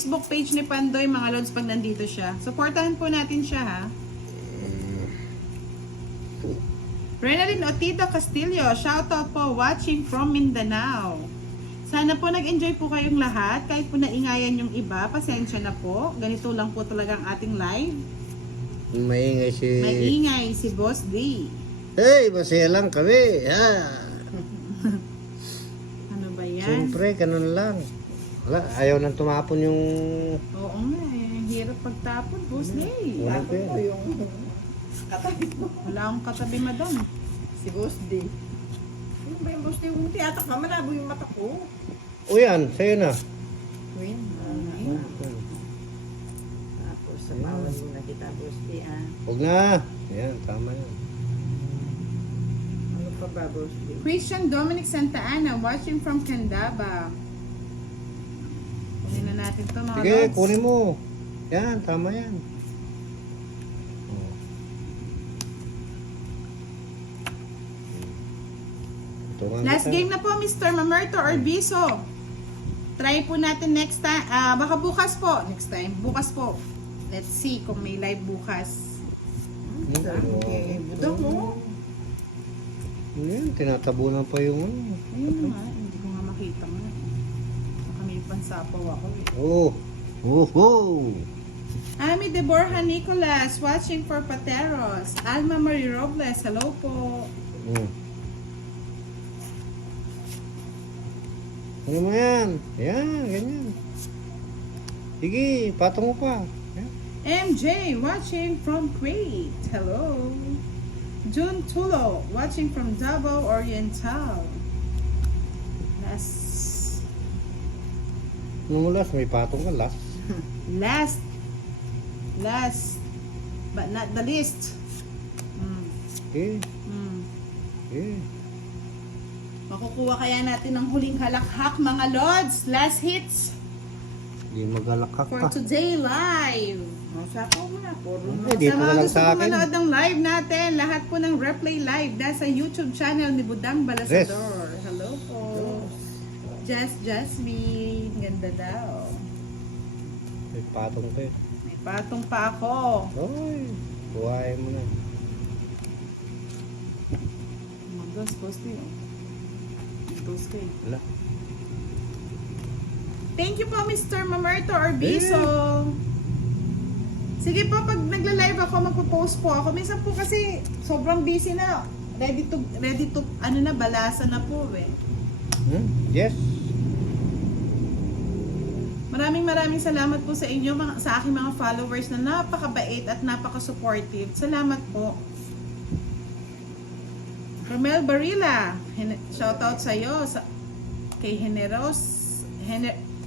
Facebook page ni Pandoy, mga lods, pag nandito siya. Supportahan po natin siya, ha? Renalyn Otito Castillo, shoutout po, watching from Mindanao. Sana po nag-enjoy po kayong lahat, kahit po naingayan yung iba, pasensya na po. Ganito lang po talaga ang ating live. Maingay si Boss D. Hey, masaya lang kami. Ano ba yan? Siyempre, ganun lang. Wala, ayaw nang tumapon yung... Oo nga eh, hirap pagtapon, Boss D. Wala ko Tapos yun. ko yung katabi mo. Wala akong katabi, madam. Si Boss D. Ano ba yung Boss D? Yung tiyatak ka, malabo yung mata ko. O yan, sa'yo na. Win. Tapos sa bawal mo na kita, Boss D, ah. Huwag na. Yan, tama yan. Ano pa ba, Boss D? Christian Dominic Santa Ana, watching from Candaba. Kunin na natin to, mga Sige, lods. kunin mo. Yan, tama yan. Oh. Ito nga Last kita. game na po, Mr. Mamerto Orbiso. Try po natin next time. Baka bukas po. Next time. Bukas po. Let's see kung may live bukas. Okay, budong mo. Yan, tinatabunan pa yung ano. Ayun nga. Hindi ko nga makita nga. Baka may pansapaw ako eh. Oh. Oh, oh. Ami de Borja Nicolas, watching for Pateros. Alma Marie Robles, hello po. Ano mo yan? Yan, ganyan. Sige, patong mo pa. Yan. MJ, watching from Crete, hello. June Tulo, watching from Davao Oriental. Ano mo last? May patong ka last. Last, but not the least. Okay. Mm. Okay. Makukuha kaya natin ng huling halakhak, mga lods. Last hits Hindi magalakak for ka. today live. Sako mo na. Puro Hindi, na. dito Sa na mga lang gusto sa pong akin. manood ng live natin, lahat po ng replay live nasa YouTube channel ni Budang Balasador. Hello po. Jasmine, ganda daw. May patong ka eh. May patong pa ako. Oy, buhay mo na. Magos, poste yun. Poste. Wala. Thank you po, Mr. Mamerto Orbiso. Sige po, pag nagla-live ako, magpo-post po ako. Minsan po kasi sobrang busy na. Ready to, ano na, balasa na po eh. Yes. Maraming salamat po sa inyo, sa aking mga followers na napakabait at napaka-supportive. Salamat po. Romel Barilla, shoutout sa iyo, kay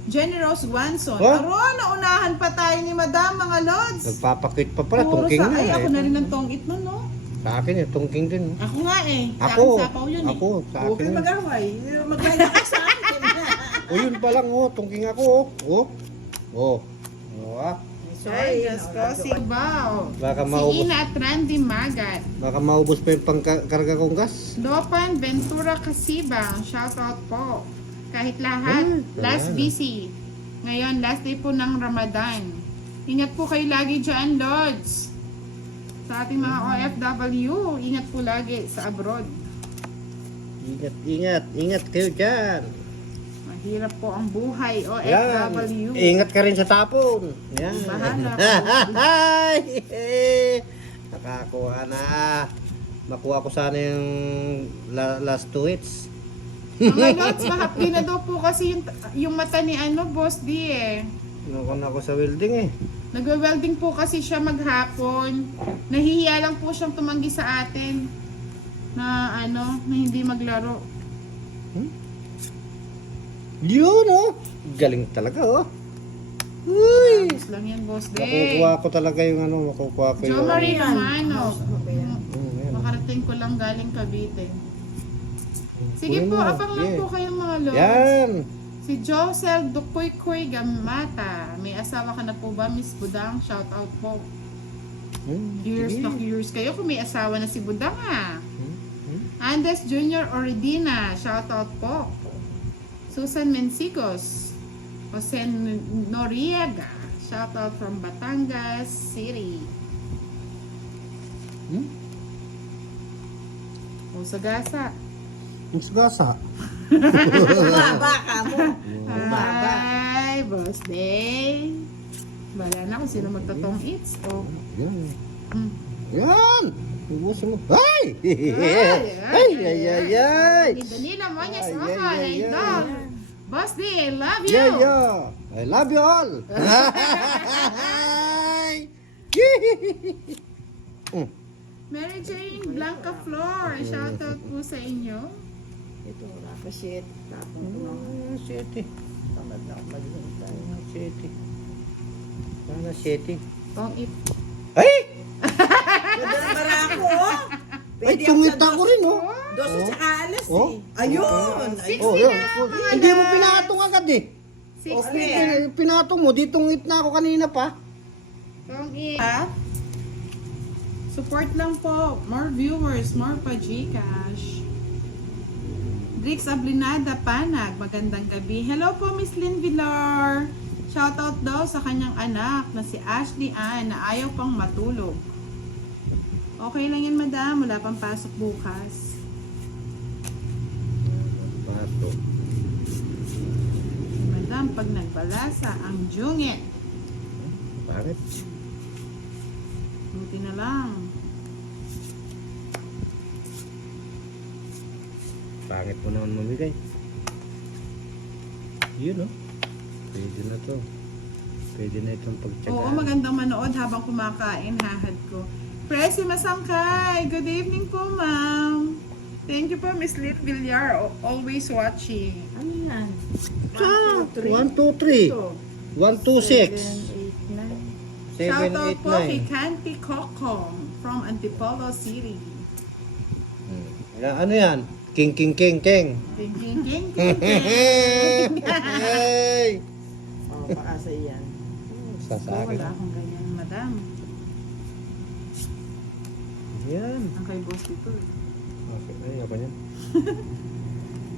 Generous Wanson. Oh? Aron, naunahan pa tayo ni Madam, mga lods. Nagpapakit pa pala, Puro tungking sa, na ay, eh. ako na rin ng tongit nun, no? Sa akin eh, tungking din. Ako nga eh. Ako, Sapaw yun ako, sa Huwag akin. kayo yun. mag-away. Magkaya ka sa akin. O yun pa lang oh, tungking ako oh. Oh. Oh. Ah. Ay, Diyos ko, si Bao. Baka Si maubos, Ina at Randy Magat. baka maubos pa yung pangkarga kong gas. Lopan Ventura Casibang, shoutout po. Kahit lahat, last wala na. busy. Ngayon, last day po ng Ramadan. Ingat po kayo lagi dyan, Lods. Sa ating mga OFW, ingat po lagi sa abroad. Ingat kayo dyan. Mahirap po ang buhay, Yan. OFW. Ingat ka rin sa tapon. Yan. Bahala po. Ay! Nakakuha na. Makuha ko sana yung last two hits. Mga Lods, mahapdi na daw po kasi yung mata ni Boss D eh. Nakon ako sa welding eh. Nagwe-welding po kasi siya maghapon. Nahihiya lang po siyang tumanggi sa atin na na hindi maglaro. Yun oh. Galing talaga oh. Uy! Tapos lang yan, Boss D. Makukuha ko talaga yung makukuha ko Jo yung... Marie Romano. Yan. Makarating ko lang galing Cavite. Sige Kunin po, mo. abang lang Yeah. po kayo mga lods. Yan. Si Josel Dukoy-Koy Gamata. May asawa ka na po ba, Miss Budang? Shout out po. Years Sige. na years kayo kung may asawa na si Budang ah. Hmm? Andes Jr. Oridina. Shout out po. Susan Mensigos. Jose Noriega. Shout out from Batangas City. O Sagasa. Ang sagasa. Bumaba ka mo. Bumaba. Hi, Boss Day. Bala na kung sino magtotong eats. O. Yan. Mm. Yan! Ubusin mo. Ay! Ay, Ay! Ay! Ay! Ay! Ni Danila Moñas Ay, Rojo. ay, ay, Ito. ay. Boss Day, I love you. Yeah, yeah! I love you all! Ay! Mary Jane Blanca Flor. Shout out po sa inyo. Ito, rapa shit. Tapon ko lang. Siyete. Tamad na ako maghintay. Siyete. Sana siyete. Tong eat. Ay! Ganda ng barako, oh. Ay, Pwede tungit sa ako rin, oh. Dos at saka alas, Oh. eh. Ayun. Six Oh, na, yun. mga Hindi mo love. pinatong agad eh. 60 Okay. na. Pinatong mo, di tungit na ako kanina pa. Tong eat. Support lang po. More viewers, more pa Gcash. Drix Ablinada Panag, magandang gabi. Hello po, Miss Lynn Villar. Shoutout daw sa kanyang anak na si Ashley Ann na ayaw pang matulog. Okay lang yan, madam. Wala pang pasok bukas. Pato. Madam, pag nagbalasa, ang jungit. Bakit? Buti na lang. Pangit mo naman mamigay. Yun, oh. Pwede na to. Pwede na itong pagtsagaan. Oo, magandang manood habang kumakain. Hahad ko. Presi Masangkay. Good evening po, ma'am. Thank you po, Miss Lit Villar. Always watching. Ano yan? 1, 2, 3. 1, 2, 6. 7, Shout out 8, po kay 9. Canty Kokong from Antipolo City. Ano yan? King, king, king, king. Ting, ting, ting, ting, ting. Hey! Oh, paasa yan. Oh, Sasakin. wala akong ganyan, madam. Yan. Ang kay boss dito. Okay, ay, ako yan.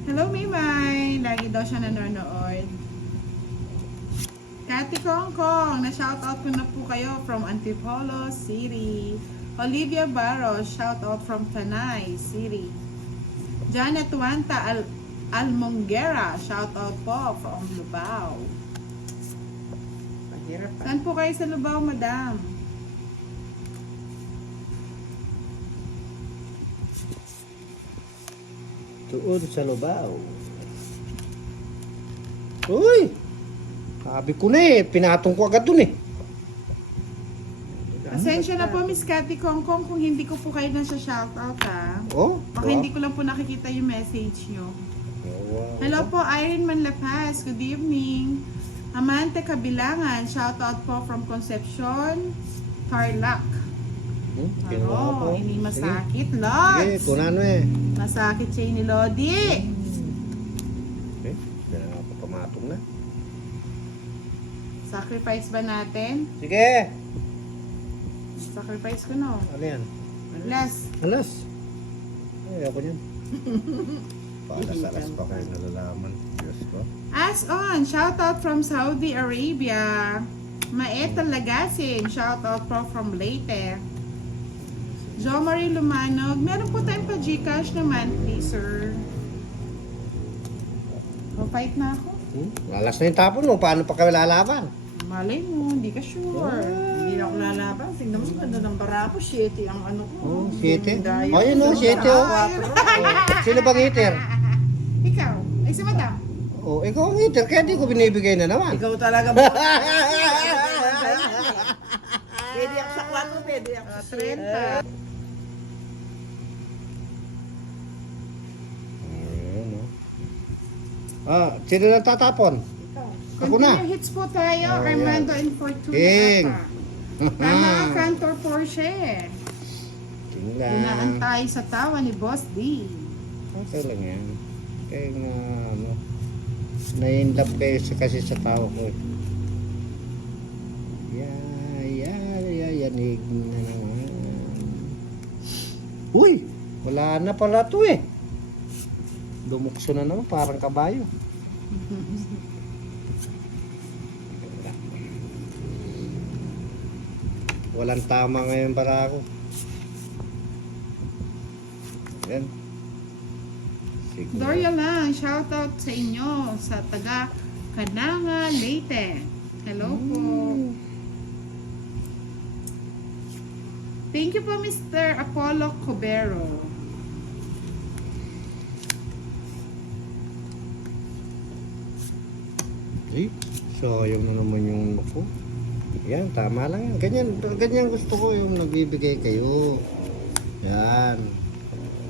Hello, Maymay. Lagi daw siya nanonood. Kati Kongkong, na-shoutout ko na po kayo from Antipolo City. Olivia Barros, shoutout from Tanay City. Janet Wanta Almongera, shoutout po from Lubao. Mahirap pa. Saan po kayo sa Lubao, madam? Tuod sa Lubao. Uy! Sabi ko na eh. Pinatong ko agad dun eh. Pasensya na po, Miss Kati Kongkong, kung hindi ko po kayo na siya shoutout, ha? Oh? Baka hindi ko lang po nakikita yung message nyo. Wow. Hello po, Ironman La Paz. Good evening. Amante Kabilangan. Shoutout po from Concepcion, Tarlac. Kinuha ko. Aro, ini masakit, Sige, Lods. kunan mo eh. Masakit siya ni Lodi. Okay. Kaya ako pamatong na. Sacrifice ba natin? Sige! Sacrifice ko, no? Ano yan? Last. Alas. Ay, ako yan. Palas-alas pa kayo nalalaman. Diyos ko. As on, shoutout from Saudi Arabia. Maeta Lagasin, shoutout po from Leyte. Jo Marie Lumanog, meron po tayong pa Gcash naman, please, sir. Fight na ako. Alas na yung tapon mo. Paano pa kami lalaban? Malay mo, hindi ka sure. Hindi na ako lalaban. Tingnan mo, ganda ng barako. Shitty ang ano ko. Oh, 7. Daya. Oh, yun oh, 7 oh. Sino bang hitter? Ikaw, ay si madam. Oh, ikaw ang hitter. Kaya di ko binibigay na naman. Ikaw talaga mo. Pwede ako sa 4, pwede ako sa 30. Ayun oh. Ah, sino na tatapon? Ako na. Continue hits po tayo, Oh, Armando and Fortuna. King. Tama, Cantor Porsche. Tingnan. Dinaan tayo sa tawa ni Boss D. Okay lang yan. Kaya nga, ano, na-inlove kayo kasi sa tao ko eh. Yanig na naman. Uy! Wala na pala to eh. Dumukso na naman, parang kabayo. Walang tama ngayon para ako. Yan. Siguro. Doria lang, shoutout sa inyo sa taga Kananga, Leyte. Hello po. Thank you po, Mr. Apollo Cobero. Eh, sayang na naman yung ako. Yan, tama lang yan. Ganyan gusto ko yung nagbibigay kayo. Yan.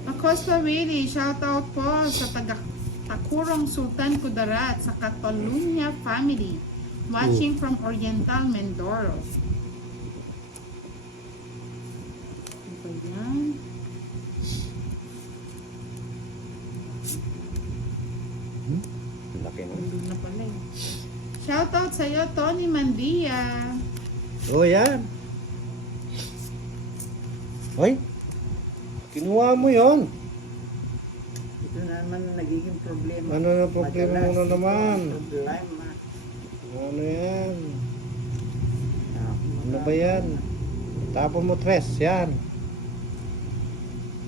Acosta Willie, shoutout po sa taga Takurong Sultan Kudarat sa Catalunya family. Watching from Oriental Mindoro. Ano ba yan? Laki na. Hindi na pala eh. Shoutout sa iyo, Tony Mandia. Oh, yan. Hoy. Kinuha mo yon. Ito na naman ang nagiging problema. Ano na problema mo na naman? Problema. Ano yan? Ano ba yan? Tapon mo tres, yan.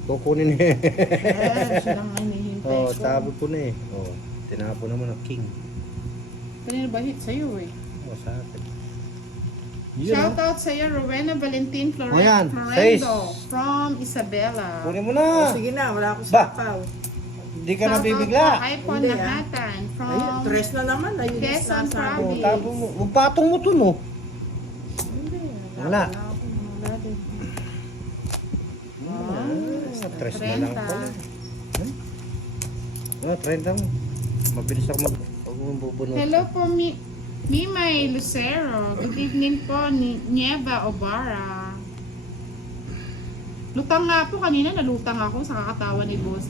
Kukunin eh. Ayan, siya lang ang hinihintay Oh, ko. tapon ko na eh. Oh, tinapon naman ang king. Kanina ba hit sa'yo eh? Oh, sa akin. Shoutout sa iyo, Rowena Valentin Oh, yan. Florendo from Isabela. Kunin mo Oh, na. sige na, wala akong Ba? sapaw. Hindi ka na Shoutout bibigla. po kay Pon Hindi, Nahatan Ayun, from tres na naman. Ayun, Quezon na sabi. Oh, Province. tapon mo. Oh, patong mo to, no? Hindi, Wala. Wala din. Sa tres na lang 30. pala. Oh, 30 mo. Mabilis ako magbubunot. Hello po, Mimay Lucero. Good evening po, Nieva Obara. Lutang nga po, kanina nalutang ako sa kakatawa ni Boss.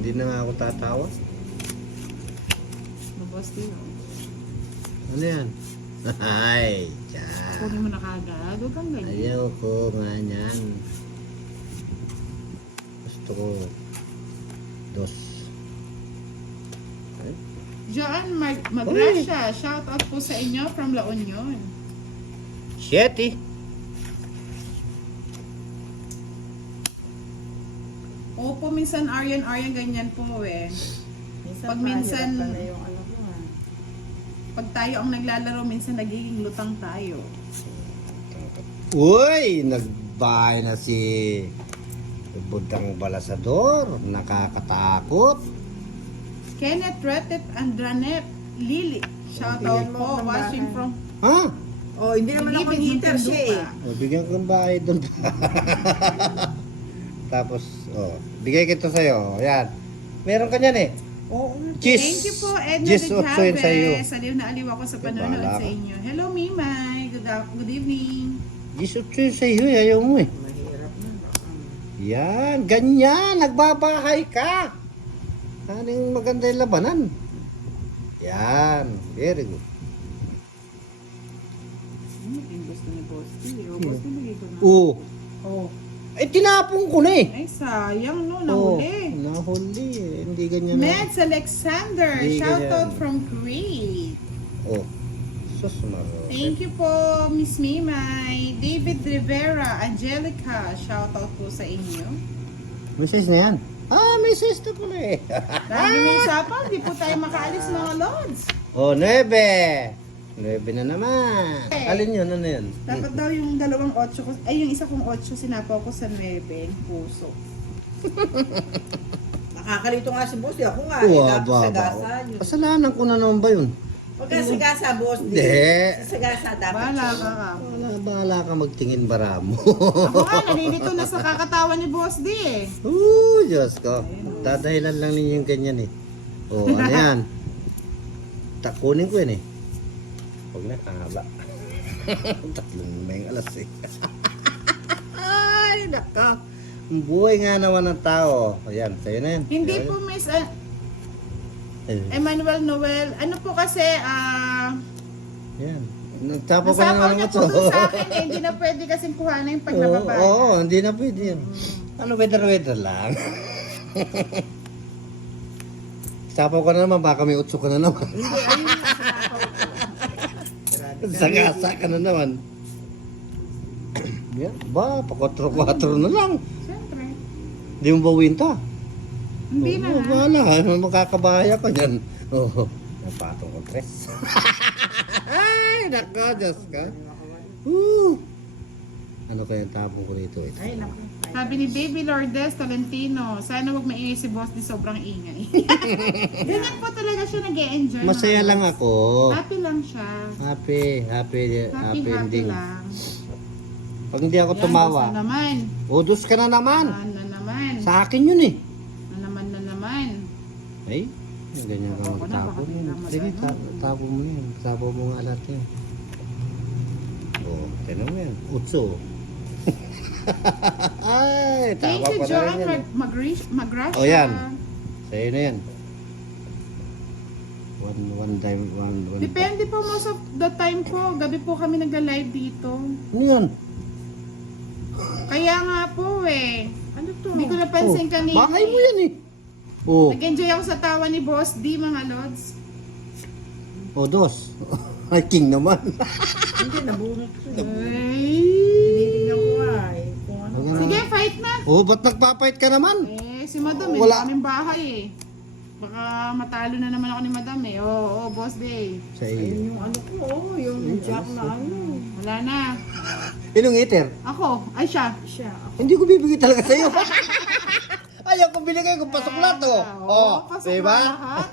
Hindi na nga ako tatawa. No, Boss Tino. Ano yan? Ay, tiyan. Kunin mo na kagad. Huwag kang ganyan. Ayaw ko nga yan. Gusto ko dos. Ay, Joan Magracia, shout out po sa inyo from La Union. Siyete. Opo, minsan Aryan ganyan po eh. Pag minsan- mahirap pala yung ano ko, ha. Pag tayo ang naglalaro, minsan nagiging lutang tayo. Uy, nagbahay na si Budang Balasador. Nakakatakot. Kenneth Retep Andranep Lili, shout out Bigyan mo po, ng watching bahay. from Ha? Oh, hindi naman ako Bilibid, heater siya eh. Muntinlupa. O, bigyan ko ng bahay doon. Tapos, bigay kita sa'yo. Ayan. Meron ka niyan eh. Oo. Cheese. Thank you po, Edna Cheese de otso yun sa'yo. Chavez. Aliw na aliw ako sa panonood Bahala sa ka. inyo. Hello, Mimay. Good evening. Gisot yun sa'yo. Ayaw mo eh. Mahirap na. Yan. Ganyan. Nagbabahay ka. Anong maganda yung labanan. Yan. Very good. Ano yung gusto ni Boss T? O, Boss T, lagay ko na. Oo. Oh. Eh, tinapon ko na eh. Ay, sayang no, Oo, nahuli. nahuli eh. Hindi ganyan na. Meds Alexander, Hindi shout ganyan. out from Crete. Oh. Sus, maro. Thank you po, Miss Mimay. David Rivera, Angelica, shout out po sa inyo. Misis na yan. Ah, misis na pala eh. Dahil may usapan, di po tayo makaalis mga lods. Oh, 9. 9 na naman. Alin yun? Ano yun? Dapat daw yung dalawang 8 ko, ay yung isa kong 8 sinapaw ko sa 9, puso. Nakakalito nga si boss. Ako nga. Wow, Sagasa yun. Kasalanan ko na naman ba yun? Huwag ka sagasa, boss. Hindi. Sa sagasa dapat. Bahala ka ka. Bahala ka magtingin bara mo. Ako nga, nalilito na sa kakatawa ni Boss D eh. Diyos ko. Dadahilan lang ninyo yung ganyan eh. Oh, ano yan? Takunin ko yan eh. Huwag na, kahaba. Tatlong na yung alas eh. Ay, naka. Ang buhay nga naman ng tao. Ayan, sa'yo na yan. Hindi Ayan. po Miss Eh, Emmanuel Noel, ano po kasi, Yan. Nagtapo ka na nasapaw naman niya ng po dun sa akin eh, hindi na pwede kasing kuhanin pag nababa. Oo, hindi na pwede yan. Ano, weather lang. Sapaw ka na naman, baka may utso ka na naman. Hindi, ayun na. Sinapaw ko. Sagasa ka na naman. Yan, ba, pa 4-4 na lang. Siyempre. Hindi mo ba winta? Hindi na. Oh, wala, makakabaya ka dyan. Oo, napatong ko tres. Ay, nako, Diyos ka. Ano kaya tabo ko rito? Ito. Ay, naku. Sabi ni Baby Lourdes Tolentino, sana wag maingay si boss di sobrang ingay. Ganyan po talaga siya nag-e-enjoy. Masaya mga lang lods. ako. Happy lang siya. Happy Happy ending. lang. Pag hindi ako Yan, tumawa, boss na naman. udos ka na naman. Na naman. Sa akin yun eh. Na naman. Ay, ganyan ka Ako na, magtapo. baka bigla Sige, mag-ano. tapo mo yan. Tapo mo nga lahat yan. Oo, tinan mo yan. Utso. Ay, Thank tama you, pa na rin Joan yan. Magrasha. Oh, yan. Sa'yo na yan. One time. Depende po most of the time po. Gabi po kami nagla-live dito. Ano yan? Kaya nga po eh. Ano to? Hindi ko napansin kanina. Bahay mo yan eh. Oh, Nag-enjoy ako sa tawa ni Boss D, mga lods. dos. Ay, king naman. Hindi, nabunot ko. Ay. Tinitignan ko nga eh. Kung ano. Sige, fight na. Oh, ba't nagpapait ka naman? Eh, si Madam, eh, Wala. kaming bahay eh. Baka matalo na naman ako ni Madam eh. Oo, Boss D. Sa Ayun iyo. yung ano ko, yung jack na ano. Wala na. Inong eater? Ako, ay siya. Siya, ako. Hindi ko bibigay talaga sa'yo. Ayaw ko binigay kung pasok na to. Oo, pasok diba? na lahat.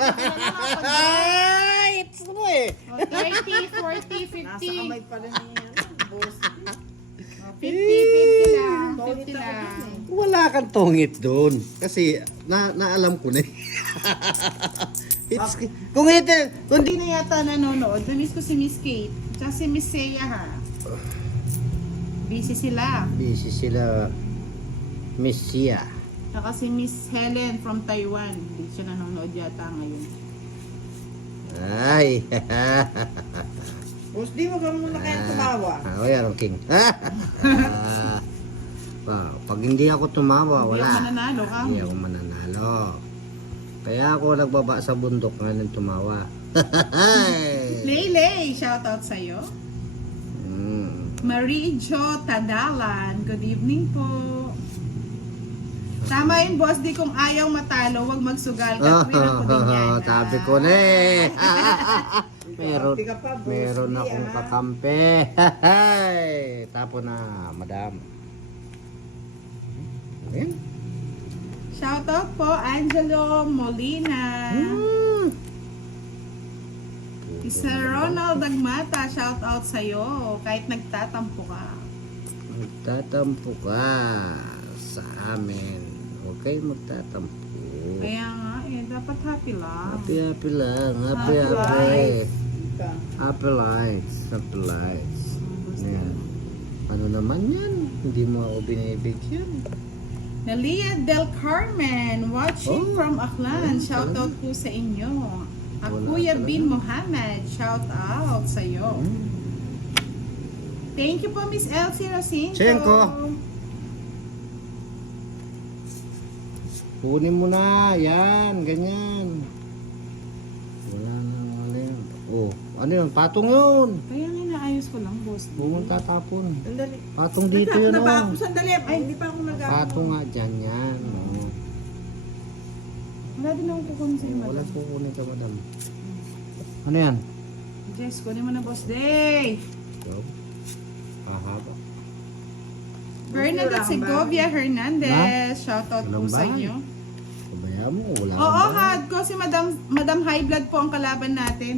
Ay, it's ano eh. 30, 40, 50. Nasa kamay pala ni ano, boss. 50, 50 lang. 50 lang. Wala kang tongit doon. Kasi naalam ko na eh. It's, kung eater, kung Hindi na yata nanonood. Namiss ko si Miss Kate. Tsaka si Miss Seiya ha. Busy sila. busy sila, Miss Sia. Tsaka si Miss Helen from Taiwan. Hindi siya nanonood yata ngayon. Ay. Boss, di mo ka muna kaya tumawa. O yan, King. Pag hindi ako tumawa, Hindi wala. ako mananalo ka. Hindi ako mananalo. Kaya ako nagbaba sa bundok ngayon tumawa. Leylay, shoutout sa'yo. Marie Jo Tadalan, good evening po. Tama yun, boss, di kung ayaw matalo, wag magsugal. Katwin ako din yan. Sabi ko na eh. meron, Kampi ka pa, boss. meron Di, akong ah. kakampi. Tapo na, madam. Ayan. Shoutout po, Angelo Molina. Isa Ronald Dagmata, shoutout sa'yo. Kahit nagtatampo ka. Magtatampo ka sa amin. Huwag kayo magtatampo. Kaya nga, eh, dapat happy lang. Happy lang. Happy Happy. Ika. Happy lights. Happy lights. Ayan. Ano naman yan? Hindi mo ako binibigyan. Nalia Del Carmen, watching Oh, from Aklan. Shoutout po sa inyo. Wala Kuya talaga. Bin Mohammed, shoutout sa iyo. Thank you po, Miss Elsie Rosinto. Chenko. Kunin mo na. Yan. Ganyan. Wala na. Wala yan. Oh. Ano yun? Patong yun. Kaya nga naayos ko lang, boss. Pumunta tapon. Sandali. Patong dito yun. Naba Oh. ako sandali. Ay, hindi pa ako nag-ano. Patong nga dyan yan. Oh. Wala din akong kukunin sa'yo, Wala madam. kukunin ka, madam. Ano yan? Jess, kunin mo na, boss Day. So, hahaba. Bernadette Segovia Hernandez, shoutout po Walang sa bahay. inyo. Kabaya mo. Wala Oo, kang bahay. had ko si Madam High Blood po ang kalaban natin.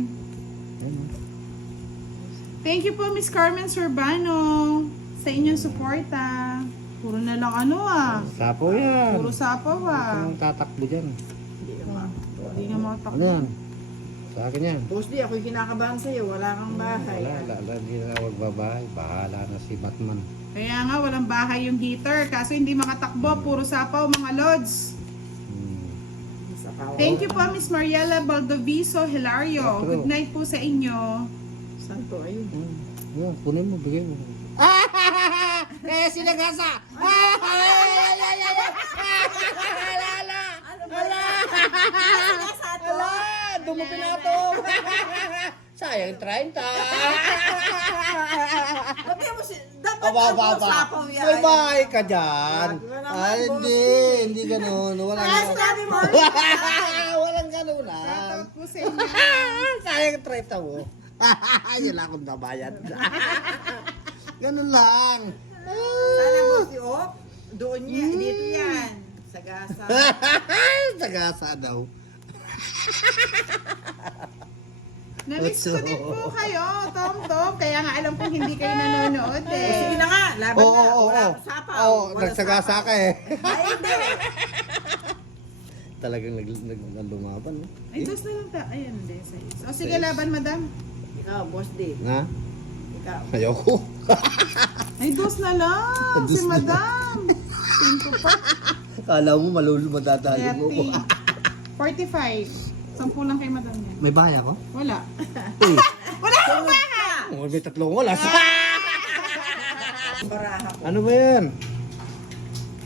Ayun. Thank you po, Miss Carmen Surbano, sa inyong suporta. Puro na lang ano ah. Sapo yan. Puro sapaw ah. Ang tatakbo dyan. Hindi naman. Hindi nga makatakbo. Ano yan? Sa akin yan. Boss, di ako'y kinakabahan sa'yo. Wala kang bahay. Wala, hindi na magbabahay. Bahala na si Batman. Kaya nga, walang bahay yung heater. Kaso hindi makatakbo. Puro sapaw, mga lods. Sa kawan. Thank you po, Miss Mariela Baldoviso Hilario. Good night po sa inyo. Saan to? Ayun. Yan, kunin mo, bigay mo. Eh, sinagasa! Ano ba? Ala! Dumupin na to! Sayang 30. Sabi mo si... Dapat Aba. sapaw yan. May bahay ka dyan. Grabe ka naman, Ay, boss. hindi ganun. Walang Ah, ganun. sabi mo. Walang ganun lang. Shoutout po sa inyo. Sayang 30 mo. Yun lang akong nabayad. Ganun lang. Sana mo si Op. Doon niya. Dito yan. Sa gasa. Sagasa daw. Namiss ko din po kayo, Tom. Kaya nga alam kong hindi kayo nanonood Sige eh. na nga. Laban na. Wala akong sapaw. Oo, Wala nagsagasa sapaw. ka eh. Ay, hindi. Talagang lumaban. No? Ay, dos na lang ta. Ayan, hindi. O sige, laban, madam. Ikaw, boss D. Ha? Ikaw. Ayoko. Ay, dos na lang. Dos Si na. madam. Pinto pa. Kala mo madadali mo ko. 45. 10 lang kay madam niya. May bahay ako? Wala. Uy, Wala akong bahay! oh, may tatlong oras. Baraha ko. Ano ba yan?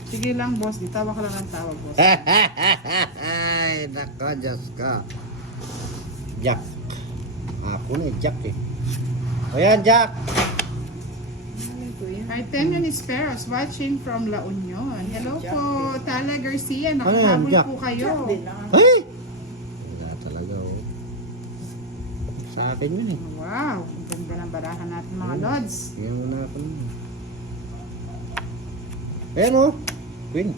Sige lang, boss. Di tawa ka lang ng tawa, boss. Ay, nako, Diyos ka. Jack. Ako na eh, Jack eh. O yan, Jack. Ano ito yan? Artemion Esperos watching from La Union. Hello po, Tala Garcia. Ano yan, Nakahabol Jack? po kayo. Jack din ah. Ay! Wala talaga oh. Sa akin yun eh. Wow, ang ganda ng barahan natin mga lods. Yan mo na ako naman. Ayan oh. Queen.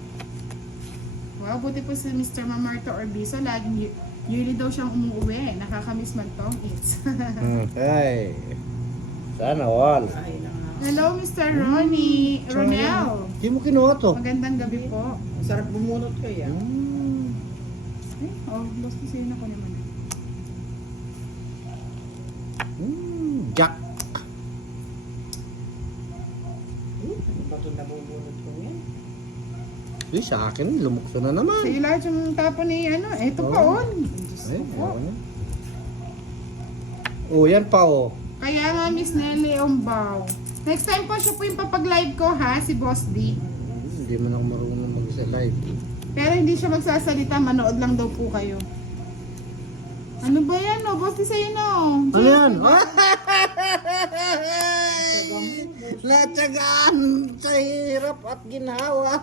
Wow, buti po si Mr. Mamarto Orbiso. Laging yearly daw siyang umuwi. Nakakamiss man tong eats. Ay. Sana all. Ay, na nga. Hello, Mr. Ronnie. Ronel. Hindi mo kinuha to. Magandang gabi po. Ang sarap bumunot ko yan. Ay, boss ko sa'yo na ko naman. Jack. Ano ba ito nabubunot ko yan? Uy, sa akin, lumukso na naman. Sa'yo lahat yung tapo ni ano. Ito pa Oh. on. Diyos Ay, ko po. ako na. Oh, yan pa oh. Kaya nga, Miss Nelly Ombaw. Next time po siya po yung papag-live ko ha, si Boss D. Hindi man ako marunong mag-live. Pero hindi siya magsasalita, manood lang daw po kayo. Ano ba yan, no? Boss D sa'yo, no? Ano yan? Natsagaan sa hirap at ginhawa.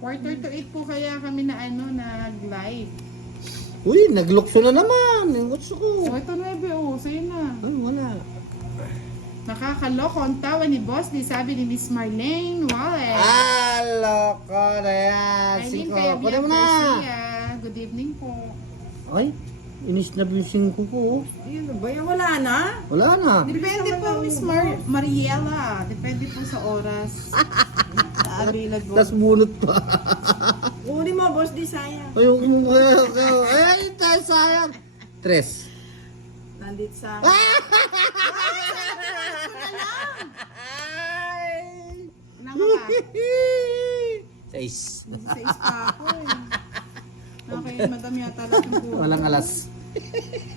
Quarter to 8 po kaya kami na nag-live. Uy, naglukso na naman. Yung gusto ko. O, ito 9, sa'yo na. Ay, wala. Nakakaloko ang tawa ni Boss D, sabi ni Miss Marlene Wallace. Loko na yan. Eileen Siko. Kayabian Kunin mo na. Garcia. Good evening po. Ay, inis na yung singko ko. Ayun ba yan? Wala na? Wala na. Depende po, Miss Mariela. Depende po sa oras. Available. Tapos bunot pa. Kunin mo, boss D, sayang. Ayoko mo. Ay, tayo sayang. Tres. Nandito sa... Nang ka. Sais. Sa ispa ako eh. Okay, madam yata lahat ng puro. Walang alas.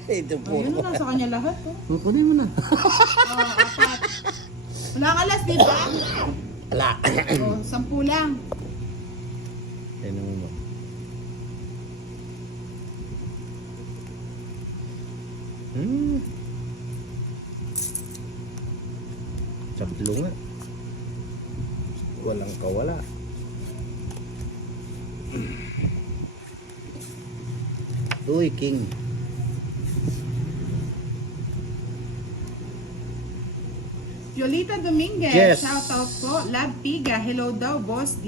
Ito po. Ayun na, sa kanya lahat oh. Kukunin mo na. Oh, 4. Wala alas, di ba? Wala. Oh, 10 lang. Tignan mo ba? Tatlo nga. Walang kawala. Uy, King. Yolita Dominguez, Yes. shout out po. Lab Piga, hello daw, Boss D.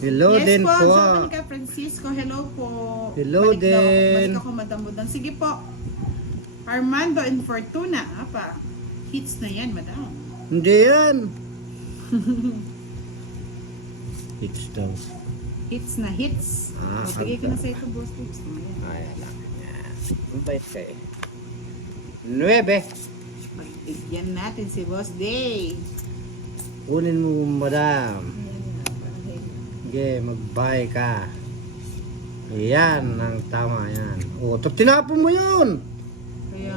Hello Yes din po. po. Jonica Francisco, hello po. Hello Balik daw. din. Balik ako, Madam Budang. Sige po. Armando and Fortuna, apa? Hits na yan, Madam. Hindi yan. Hits daw. Hits na hits. Ah, Bigay ko kanta. na sa ito, Boss D. Gusto mo yan. Ay, alam niya. Ang bait ka eh. 9. Bigyan natin si Boss Day. Kunin mo, madam. Sige, mag-buy ka. Yan ang tama yan. O, tinapon mo yun. Kaya,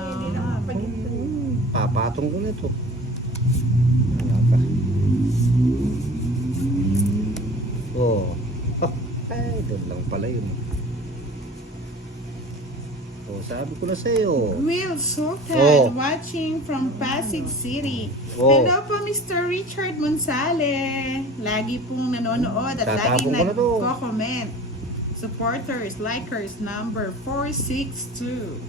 Papatong ko nito. Wala pa. Oh. Oh, ay, Doon lang pala yun. Oh, sabi ko na sa'yo. Will Sultan Oh. watching from Pasig City. Oh. Hello po Mr. Richard Monsale. Lagi pong nanonood at lagi Tatapon ko na to. nagko-comment. Supporters, likers, number 462.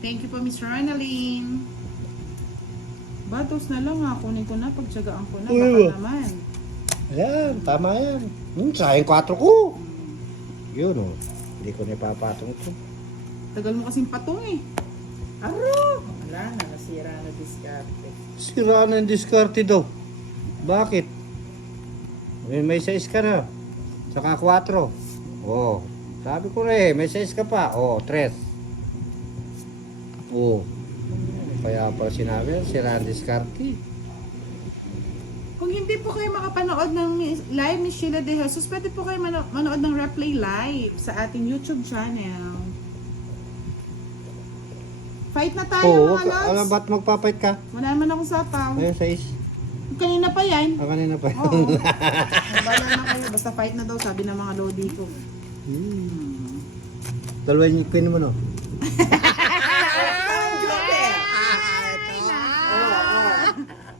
Thank you po Miss Ronaline. Batos na lang ha. Kunin ko na. Pagtsagaan ko na. Baka naman. Ayan, tama yan. Sayang 4 ko. Yun oh. Hindi ko napapatong ito. Tagal mo kasing patong eh. Aro! Wala na, nasira na diskarte. Sira na yung diskarte daw. Bakit? May 6 ka na. Saka 4. Oh. Sabi ko na may 6 ka pa. Oh, 3. Oh. Kaya pa sinabi, sira ang diskarte. Kung hindi po kayo makapanood ng live ni Sheila De Jesus, pwede po kayo manood ng replay live sa ating YouTube channel. Fight na tayo Oo, mga lods. alam ba't magpapight ka? Wala naman akong sapaw. Ayun, 6. Kanina pa yan. Ang kanina pa. Oo. Bala na kayo. Basta fight na daw, sabi ng mga lodi ko. Dalawa yung queen mo, no?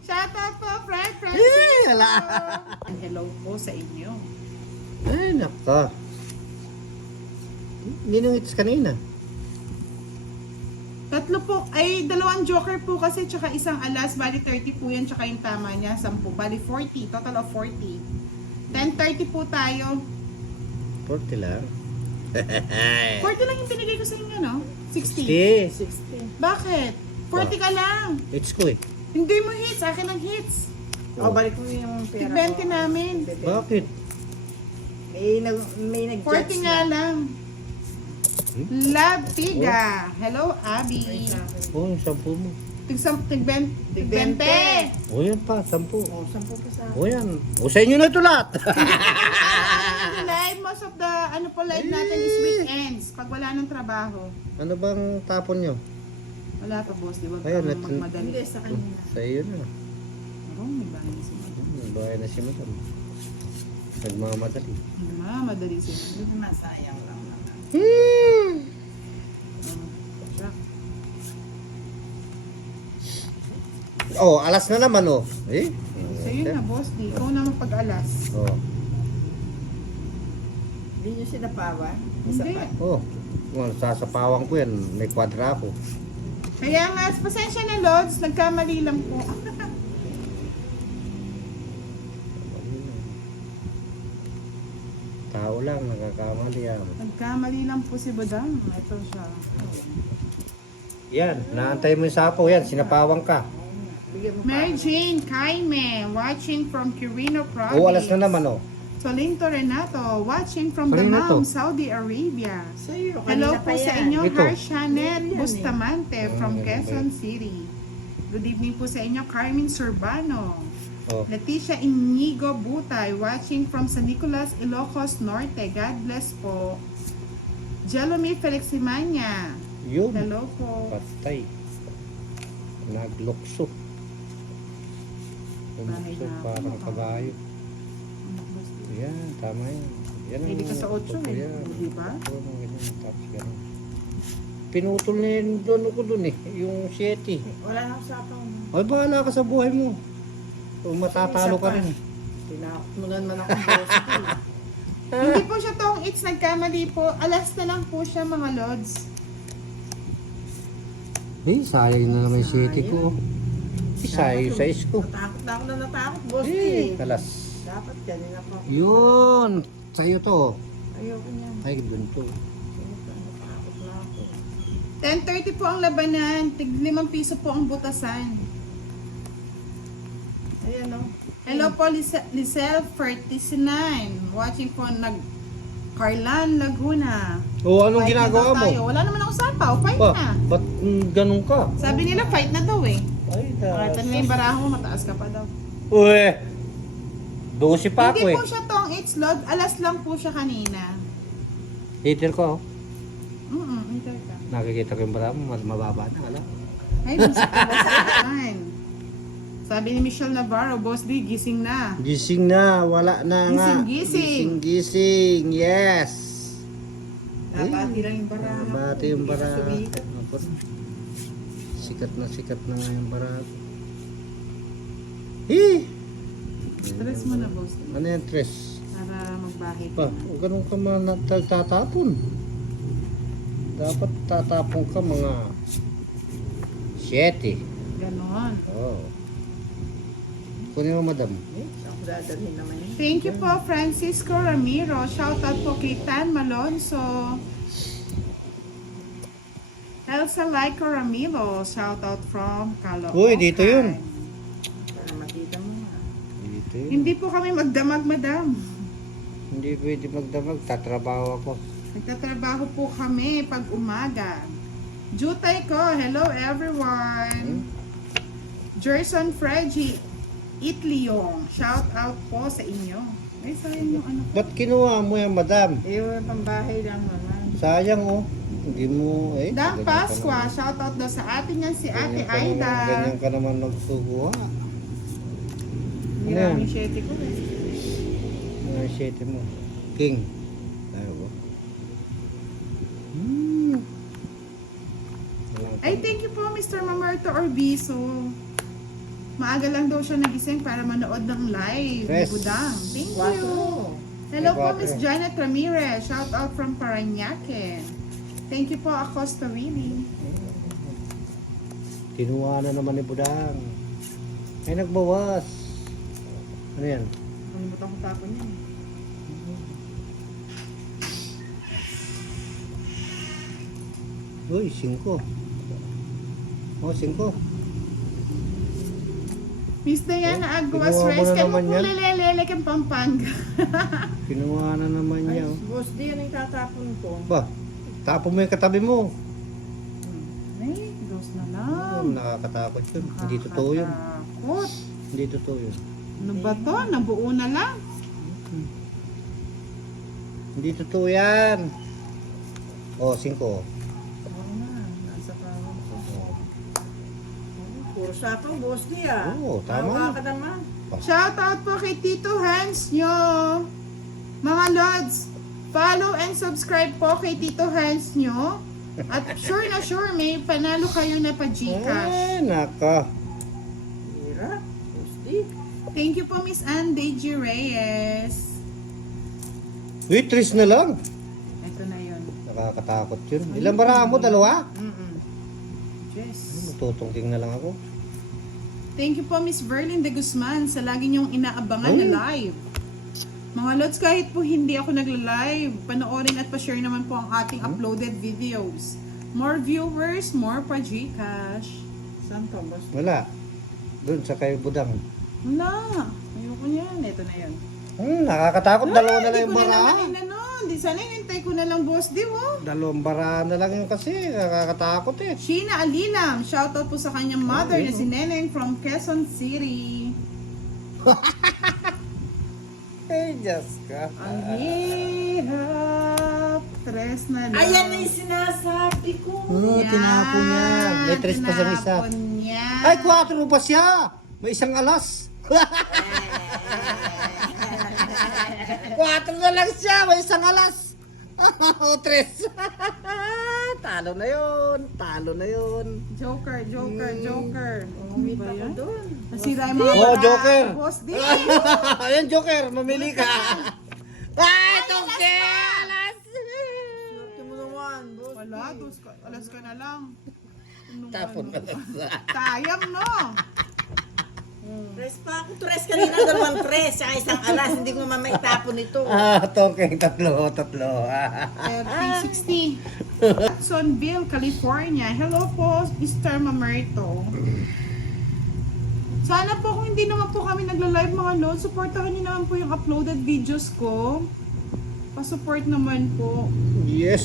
Shout out po, Fred Wala. Hello po sa inyo. Ay, naka. Ninungits kanina. Tatlo po, ay dalawang joker po kasi tsaka isang alas, bali 30 po yan, tsaka yung tama niya, 10, bali 40, total of 40. 10:30 po tayo. 40 lang. 40 lang yung binigay ko sa inyo, no? 60. 60. Bakit? 40 ka lang. It's ko eh. Hindi mo hits, akin ang hits. Oh, balik mo yung pera Tig 20 ko. namin. Bakit? May 40 nag-judge nga na. lang. Love Tiga. Hello, Abby. Oh, yung 10 mo. Tig 20. Oh, yan pa, 10. Oh, 10 pa sa Oh, yan. O, sa inyo na ito lahat. Live, most of the live natin is weekends. Pag wala ng trabaho. Ano bang tapon nyo? Wala pa, boss. Di ba? Ayun, Magmadali. Hindi, sa kanina. Sa iyo na. Oo, may bahay si Madam. Bahay na si Madam. Nagmamadali. Madali siya. Hindi naman, sayang lang naman. Oh, alas na naman oh. Eh? So yun na, boss. Di. Ikaw naman pag-alas. Oh. Hindi nyo sinapawan? Hindi. Oh. Well, sasapawan ko yan. May kwadra ako. Kaya nga, pasensya na, Lods. Nagkamali lang po. Tao lang, nakakamali yan. Nagkamali lang po si Badam. Ito siya. Yan, naantay mo yung sapo yan. Sinapawang ka. Bigyan mo Mary Jane Kaime, watching from Quirino Province. Oh, alas na naman oh. Solinto Renato, watching from Kanino Damam, to? Saudi Arabia. Sa'yo, Hello kanina po pa sa yan. inyo, Ito. Harshanet Yan eh. Bustamante from ganun ba Quezon City. Good evening po sa inyo, Carmen Surbano. Oh. Leticia Inigo Butay, watching from San Nicolas, Ilocos Norte. God bless po. Jelomy Feliximania. Yun. Hello po. Patay. Naglukso. Bahay Lumukso na ako, parang baka. kabayo. Yan, tama yan. Yan ang Hindi ka sa 8 eh. yan. Di ba? Oo, ganyan. Tapos ganun. Pinutol na yun doon ako doon eh. Yung 7. Wala na akong sapang. Ay, bahala ka sa buhay mo. Kung matatalo ka rin. Tinakot mo naman akong boss ko. Hindi po siya tong it's nagkamali po. Alas na lang po siya mga lods. Eh, sayang na naman yung 7 ko. Eh, sayang yung 6 ko. Natakot na ako na natakot, boss Eh, eh. alas. Dapat ganun ako. Yun! Sa'yo to. Ayoko niyan. Ay, doon to. Natakot na ako. 10:30 po ang labanan. Tig 5 piso po ang butasan. Ayan o. Hello po Lisel 49. Watching po Carlan Laguna. Oo, anong Fight na ginagawa daw mo? tayo. Wala naman akong sapaw. Fight Ba, na. ba't ganun ka? Sabi nila fight na daw eh. Ay, Nakita nila yung baraho mo, mataas ka pa daw. Uy! 12 pa ako Hindi eh. po siya tong it's lod. Alas lang po siya kanina. Hater ko. Enter ka. Nakikita ko yung bara mo, mababa na. Wala. Ay, gusto ko ba sa akin? Sabi ni Michelle Navarro, Boss D, gising na. Gising na, wala na nga. Gising. Gising, yes. Nabati lang yung baraha. Nabati yung Hindi na baraha. sumikat. Ako, sikat na nga yung baraha. Stress mo na, Boss D. Ano yan, tres? Para magbahay Pa, ka na. huwag ganun ka tatapon. Dapat tatapon ka mga 7. Ganon. Oh. Kunin mo, madam. Eh, saan ko dadalhin naman yun? Thank you po, Francisco Ramiro. Shoutout po kay Tan Malonzo. Elsa Laiko Ramiro. Shoutout from Caloocan. Uy, dito yun. Para makita mo nga. Dito yun. Hindi po kami magdamag, madam. Hindi pwede magdamag. Tatrabaho ako. Nagtatrabaho po kami pag umaga. Jutay ko, hello everyone. Jerson Fredgy Itliong, shout out po sa inyo. Ay, sayang yung ano. Ba't kinuha mo yan, madam? Eh, pambahay lang naman. Sayang, oh. Hindi mo, eh. Dang ganyan ka Pasqua, naman. shout out daw sa atin yan si Ate Ganyan ka naman- Aida. Ganyan ka naman nagsuguha. Maraming syete ko eh. Mga 7 mo. King. Tayo ba? Ay, thank you po Mr. Mamerto Orbiso. Maaga lang daw siya nagising para manood ng live. Yes. Budang. Thank you. Wato. Hello po, Ay, Miss water. Janet Ramirez. Shout out from Parañaque. Thank you po, Acosta Willie. Kinuha na naman ni Budang. Ay, nagbawas. Ano yan? Kalimutan ko tapon yan. Uy, 5. Oh, 5. Miss Diana Aguas kinuha mo Reyes, na kaya mo naman po yan? lelelele kang Pampanga. Kinuha na naman Ay, niya. Oh. boss, di yan ang tatapon ko. Ba, tapon mo yung katabi mo. Ay, dos na Oh, lang. nakakatakot yun. Hindi totoo yun. Nakakatakot. Hindi totoo yun. Ano ba to? Nabuo na lang. Hindi totoo yan. Oh, 5. Oo na, nasa kawan ko. Puro sapang, boss, di ah. Oo, tama. Tama ka naman. Shout out po kay Tito Hans nyo. Mga Lods, follow and subscribe po kay Tito Hans nyo. At sure na sure, may panalo kayo na pa Gcash. Ay, naka. Hira, boss, di. Thank you po Miss Andy G. Reyes. Uy, 3 na lang. Ito na yun. Nakakatakot yun. Ilang baraha mo? 2? Yes. Matutungking na lang ako. Thank you po Miss Verlyn de Guzman sa lagi niyong inaabangan na live. Mga Lods, kahit po hindi ako nagla-live, panoorin at pa-share naman po ang ating uploaded videos. More viewers, more pa Gcash. Saan ka, boss? Wala. Doon sa kay Budang. Wala. Ayoko niyan. Ito na yun. Nakakatakot. 2 na lang Hindi yung ko na baraha. naman inanon. Di sana hinintay ko na lang boss di mo. 2 baraha na lang yun kasi. Nakakatakot eh. Sheena Alilang, shoutout po sa kanyang mother na si Neneng from Quezon City. Ay, Diyos ka. Ang hirap. Tres na lang. Ayan na yung sinasabi ko. Tinapon niya. May 3 pa sa isa. Tinapon niya. Ay, 4 pa siya. May isang alas. 4 na lang siya. May isang alas. O, 3. Talo na yun. Talo na yun. Joker, Joker, Joker. Umit Ano ba ako yan? doon. Nasira yung mga Oh, baraha. Joker. Boss di. Ayan, Joker. Mamili ka. Ay, Joker! Alas! Swerte mo naman, boss. Wala, alas ka na lang. Tapon na lang. Sayang no. Tres pa ako. Tres kanina, 2 tres. Saka isang alas. Hindi ko naman maitapon ito. Tongkeng 3. 360. Jacksonville, California. Hello po, Mr. Mamerto. Sana po kung hindi naman po kami nagla-live mga load, supportahan niyo naman po yung uploaded videos ko. Pa-support naman po. Yes.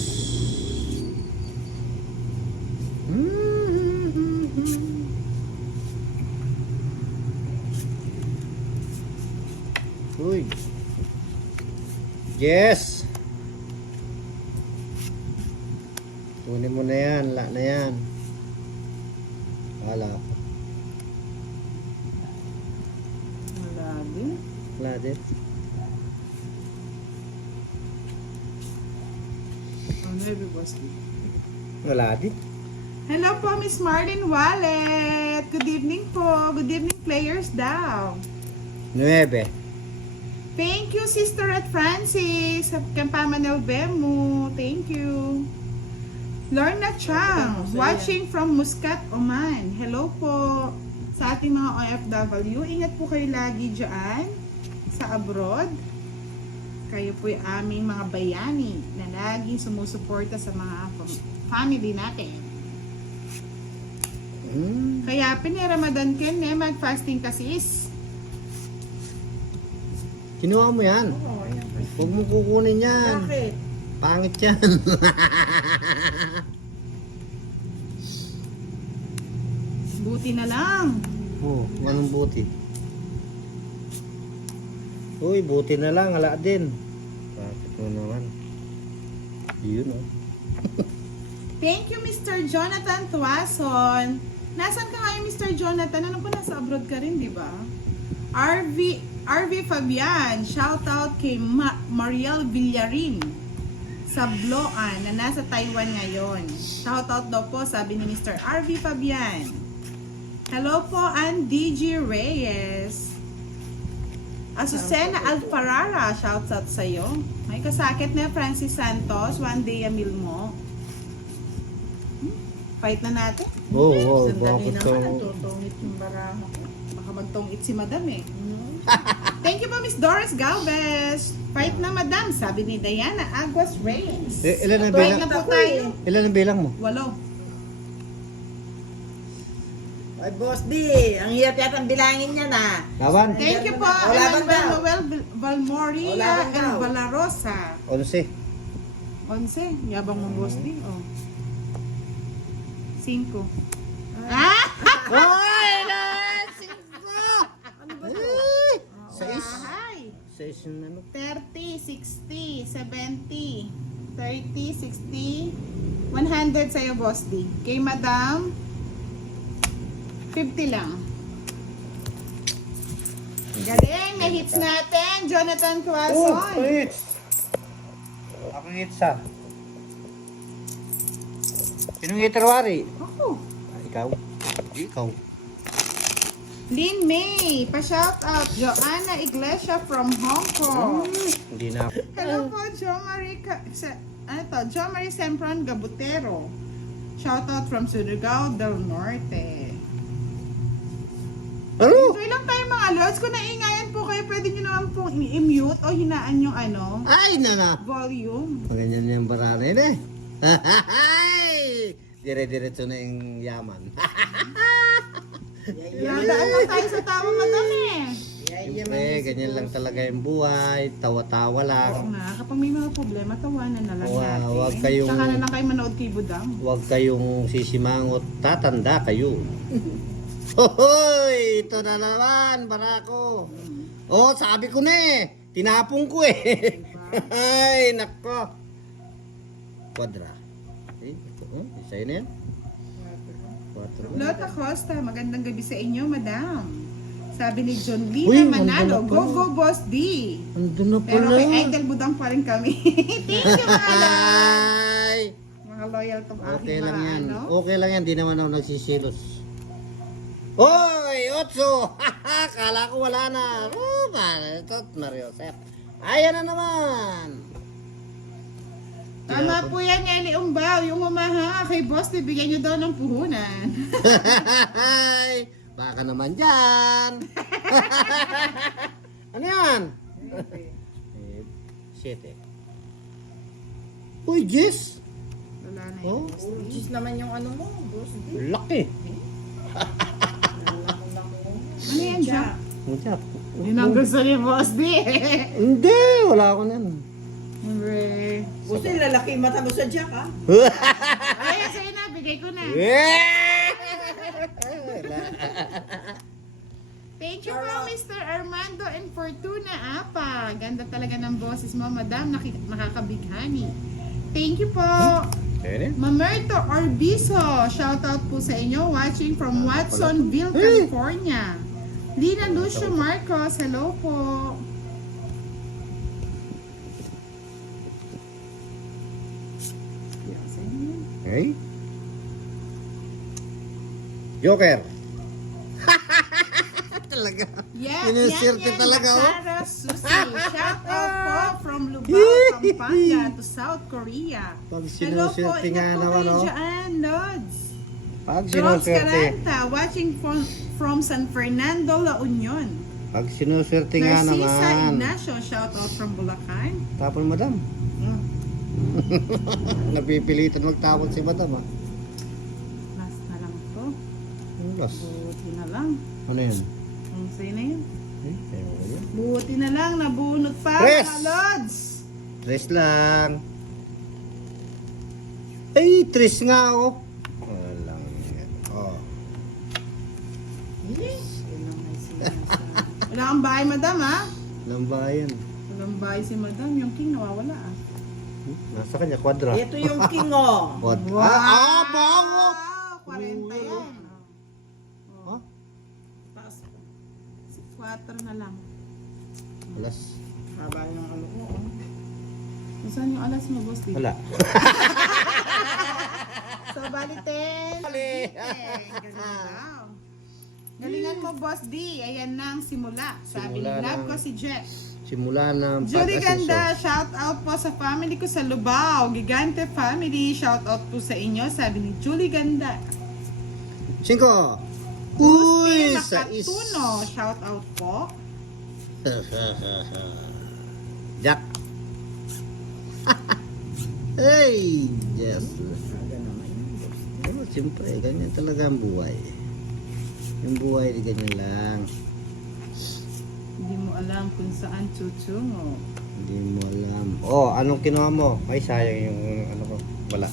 Uy. Yes. Kunin mo na yan. La na yan. Wala. din. Wala din. Oh, maybe boss D. Wala din. Hello po, Miss Marlene Wallet. Good evening po. Good evening, players daw. 9. Thank you, Sister at Francis. Kampamanel Bemu. Thank you. Lorna Chang, watching from Muscat, Oman. Hello po sa ating mga OFW. Ingat po kayo lagi dyan sa abroad. Kayo po yung aming mga bayani na laging sumusuporta sa mga family natin. Kaya piniramadan ken mag-fasting ka sis. Kinuha mo yan. Oo, ayan. Huwag mo kukunin yan. Bakit? Pangit yan. Buti na lang. Oh, anong buti? Uy, buti na lang. Ala din. Bakit mo naman? Yun oh. Thank you, Mr. Jonathan Tuason. Nasaan ka ngayon, Mr. Jonathan? Alam ko nasa abroad ka rin, di ba? RV Fabian, shout out kay Mariel Villarin sa Bloan na nasa Taiwan ngayon. Shout out daw po, sabi ni Mr. RV Fabian. Hello po, and DG Reyes. Azucena Alfarara, shout out sa'yo. May kasakit na Francis Santos, one day a meal mo. Fight na natin. Oo, Sandali bakit naman, to? natutungit yung baraha ko. Baka magtongit si Madam eh. Thank you po, Miss Doris Galvez. Fight na, Madam, sabi ni Diana Aguas Reyes. Ilan ang Fight bilang? na po tayo. Ilan ang bilang mo? 8. Ay, Boss D, ang hirap yata ang bilangin niya na. Laban? Thank you po, Wala bang Emmanuel daw? Noel Valmoria Wala bang and daw? Valarosa. 11. 11, yabang mo boss din. Oh. 5. Ah! Hoy! Ano ba to? Bahay. 6 ano? 30, 60, 70, 30, 60, 100 sa'yo, Boss D. Kay Madam, 50 lang. Galing, may hits natin. Jonathan Oh, Quazon. hits! Ako hits ha. Sinong hitarwari? Ako. Ikaw? Ikaw. Lynn May, pa-shout out. Joanna Iglesia from Hong Kong. Hindi na. Hello po, Jo Marie, Jo Marie Sempron Gabutero. Shout out from Surigao del Norte. Ano? Enjoy lang tayo mga lords. Kung naingayan po kayo, pwede nyo naman pong i-mute o hinaan yung Ay, nana. volume. Maganyan yung barana yun eh. Dire-diretso na yung yaman. Nadaan lang tayo sa tama, Madam eh. Siyempre, ganyan lang talaga yung buhay. Tawa-tawa Oo lang. nga, kapag may mga problema, tawanan na lang Wow, natin. wag kayong- Saka na lang kayo manood kay Budang. Huwag kayong sisimangot. Tatanda kayo. Hohoy! Ito na naman, barako. Oh, sabi ko na eh. Tinapong ko eh. Ay, nako. Quadra. Eh, ito, isa yun yan. 4. Lota Costa, magandang gabi sa inyo, Madam. Sabi ni John Uy, Lina Manalo, nandun na go pala. go Boss D. Andun na Pero pala. kay Idol Budang pa rin kami. Thank you, mga love. Ay! Mga loyal tong Okay aking lang mga yan. ano. Okay lang yan. Di naman ako nagsisilos. Hoy! Otso! Kala ko wala na. Oh, ito, Mario Sep. Ayan na naman. Tama po yan, Nelly Umbaw. Yung humahanga kay Boss D, bigyan nyo daw ng puhunan. Baka naman dyan. Ano yan? 7. Uy, Jess. Wala na Oh, yun, Boss D. Just naman yung ano mo, Boss D. laki. Ano yan, Jack? Ang Jack. Yun ang gusto ni Boss D. Hindi, wala ako nan. Hooray. Boss D, lalaki mata mo sa Jack, ha? Ay, sa'yo na, bigay ko na. Thank you po, Mr. Armando and Fortuna Apa. Ganda talaga ng boses mo, Madam. Nakakabighani. Thank you po. Mamerto Orbiso. Shout out po sa inyo. Watching from Watsonville, California. Lina Lucio Marcos, hello po. Okay. Joker. Talaga. Yeah, Sinuswerte talaga, oh. Nakara Susi. Shout out po from Lubao, Pampanga to South Korea. Pag Hello po, sinuswerte nga ingat po naman, kayo oh. dyan, Lods. Pag Rose sinuswerte. Caranta, watching from San Fernando, La Union. Pag sinuswerte nga Narcisa naman. Ignacio, shout out from Bulacan. Tapon, madam. Napipilitan magtapon si madam, ah. Last na lang to. Yes. Buti na lang. Ano yun? Ang sa'yo na yun. Ewan ko yun. Buti na lang, nabunot pa Press! mga Lods. Tres lang. Ay, tres nga, oh. Walang yan. Oh. Wala kang bahay, madam, ha? Lambayan. Walang bahay si madam. Yung king nawawala, ah. Nasa kanya, kwadra. Ito yung king, oh. Kwadra. Ah, bango! Wow, 40 yan. Ha? Taas. 4 na lang. Alas. Haba ng ano ko, oh. Saan yung alas mo, boss? Wala. So, bali 10. Bali. Ganun daw. Galingan mo, boss D. Ayan na ang simula. Sabi ni Simula love ng ko si Jeff. Simula ng Julie pag-asenso. Ganda, shout out po sa family ko sa Lubao. Gigante family, shout out po sa inyo. Sabi ni Julie Ganda. 5. Uy, sa Nakatuno, shout out po. Jack. Hey, yes. Oh, siyempre, ganyan talaga ang buhay. Yung buhay, di ganyan lang. Hindi mo alam kung saan tutungo. Hindi mo alam. Oh, anong kinuha mo? Ay, sayang yung ano ko. Wala.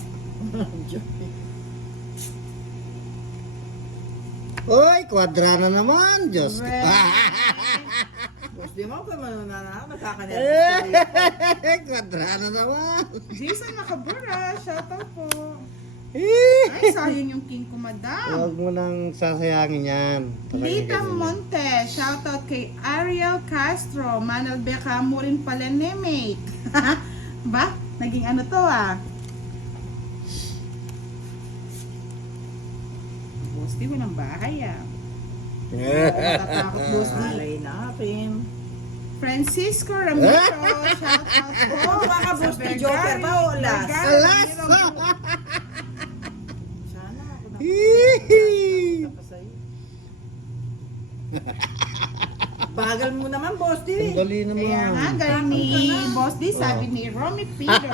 Uy, kwadra na naman. Diyos ko. Boss, di mo pa manunana, nakakanervous. Kwadra na naman. Jason Macabura, shout out po. Ay, sayang yung king ko, madam. Huwag mo nang sasayangin yan. Lita Monte, shout out kay Ariel Castro. Manal Beka mo rin pala ni mate. Ba? Naging ano to, ah? Boss, di walang bahay, ah. Natatakot, boss, di. Malay natin. Francisco Ramiro, shout out po. Oh, baka boss ni Joker ba o last? Alas! Sana ako na. Hihi! Bagal mo naman, boss, di. Sandali Kaya nga, naman. galing ni Boss D, sabi ni Romy Peter.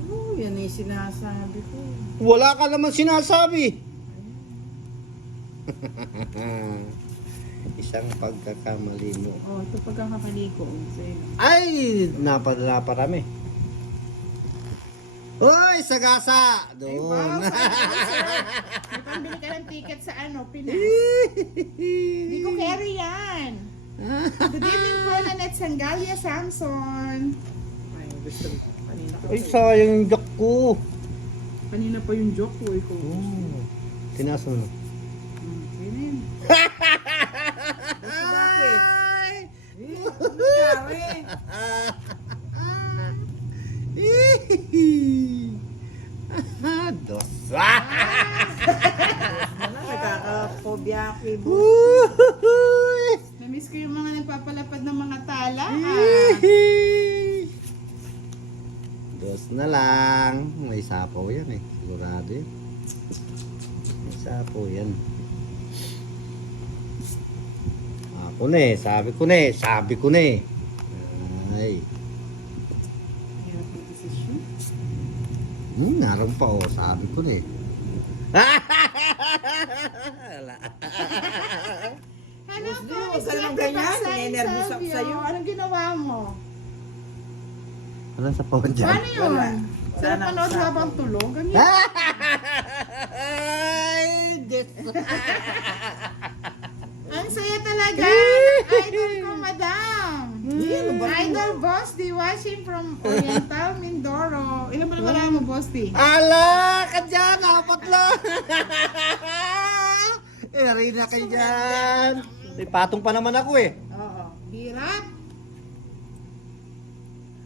Ano, yan ay sinasabi ko. Wala ka naman sinasabi. Isang pagkakamali mo. Oh, ito pagkakakali ko. Ay, naparami. Hoy, sagasa! Ay, wow, Doon. may pambili ka ng ticket sa ano, Pinas. Hindi ko carry yan. Good evening po, Nanette Sangalia Samson. Ay, gusto ko. Kanina ko. Ay, sayang yung jack ko. Kanina pa yung joke ko, ikaw. Tinaas mo na. Ganyan. Gusto bakit? Eh, ano nangyari? Dos. Ano, nagkaka-phobia ako, eh, boss. Namiss ko yung mga nagpapalapad ng mga tala. Dos na lang. May sapaw yan eh. Sigurado yan. May sapaw yan. Ako na eh. Sabi ko na eh. Sabi ko na eh. Ay. Hirap ng desisyon. Naroon pa oh. Sabi ko na eh. Wala. Hello Boss D, po, huwag ka Mr. naman ganyan. Pasay Ninenervous ako Salvio. sa'yo. Anong ginawa mo? Walang sapaw dyan. Paano yun? Wala. Sarap Sana- panood sana- habang tulog? Ganyan. Ay, Diyos. Ang saya talaga. Idol ko, madam. Ano ba? Idol Boss D watching from Oriental, Mindoro. Ilan ba wala mo, Boss D? Ala, ka dyan, apat lang. Arena kayo dyan. May patong pa naman ako eh. Oo. Hirap.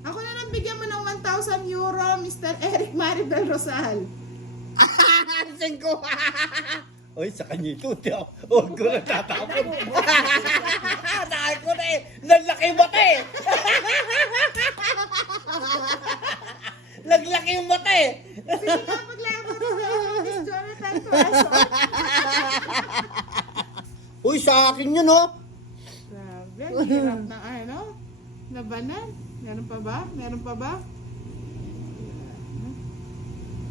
Ako na lang bigyan mo ng 1,000 euro, Mr. Eric Maribel Rosal. Singko. Oy, sa kanya ito. Huwag ko na tatapon. Dahil ko na eh. Naglaki yung mata eh. Naglaki yung mata eh. Sige nga, paglaro na Miss Jonathan Tuaso. Uy, sa akin yun oh. Grabe, ang hirap na ano. Labanan. Meron pa ba? Meron pa ba?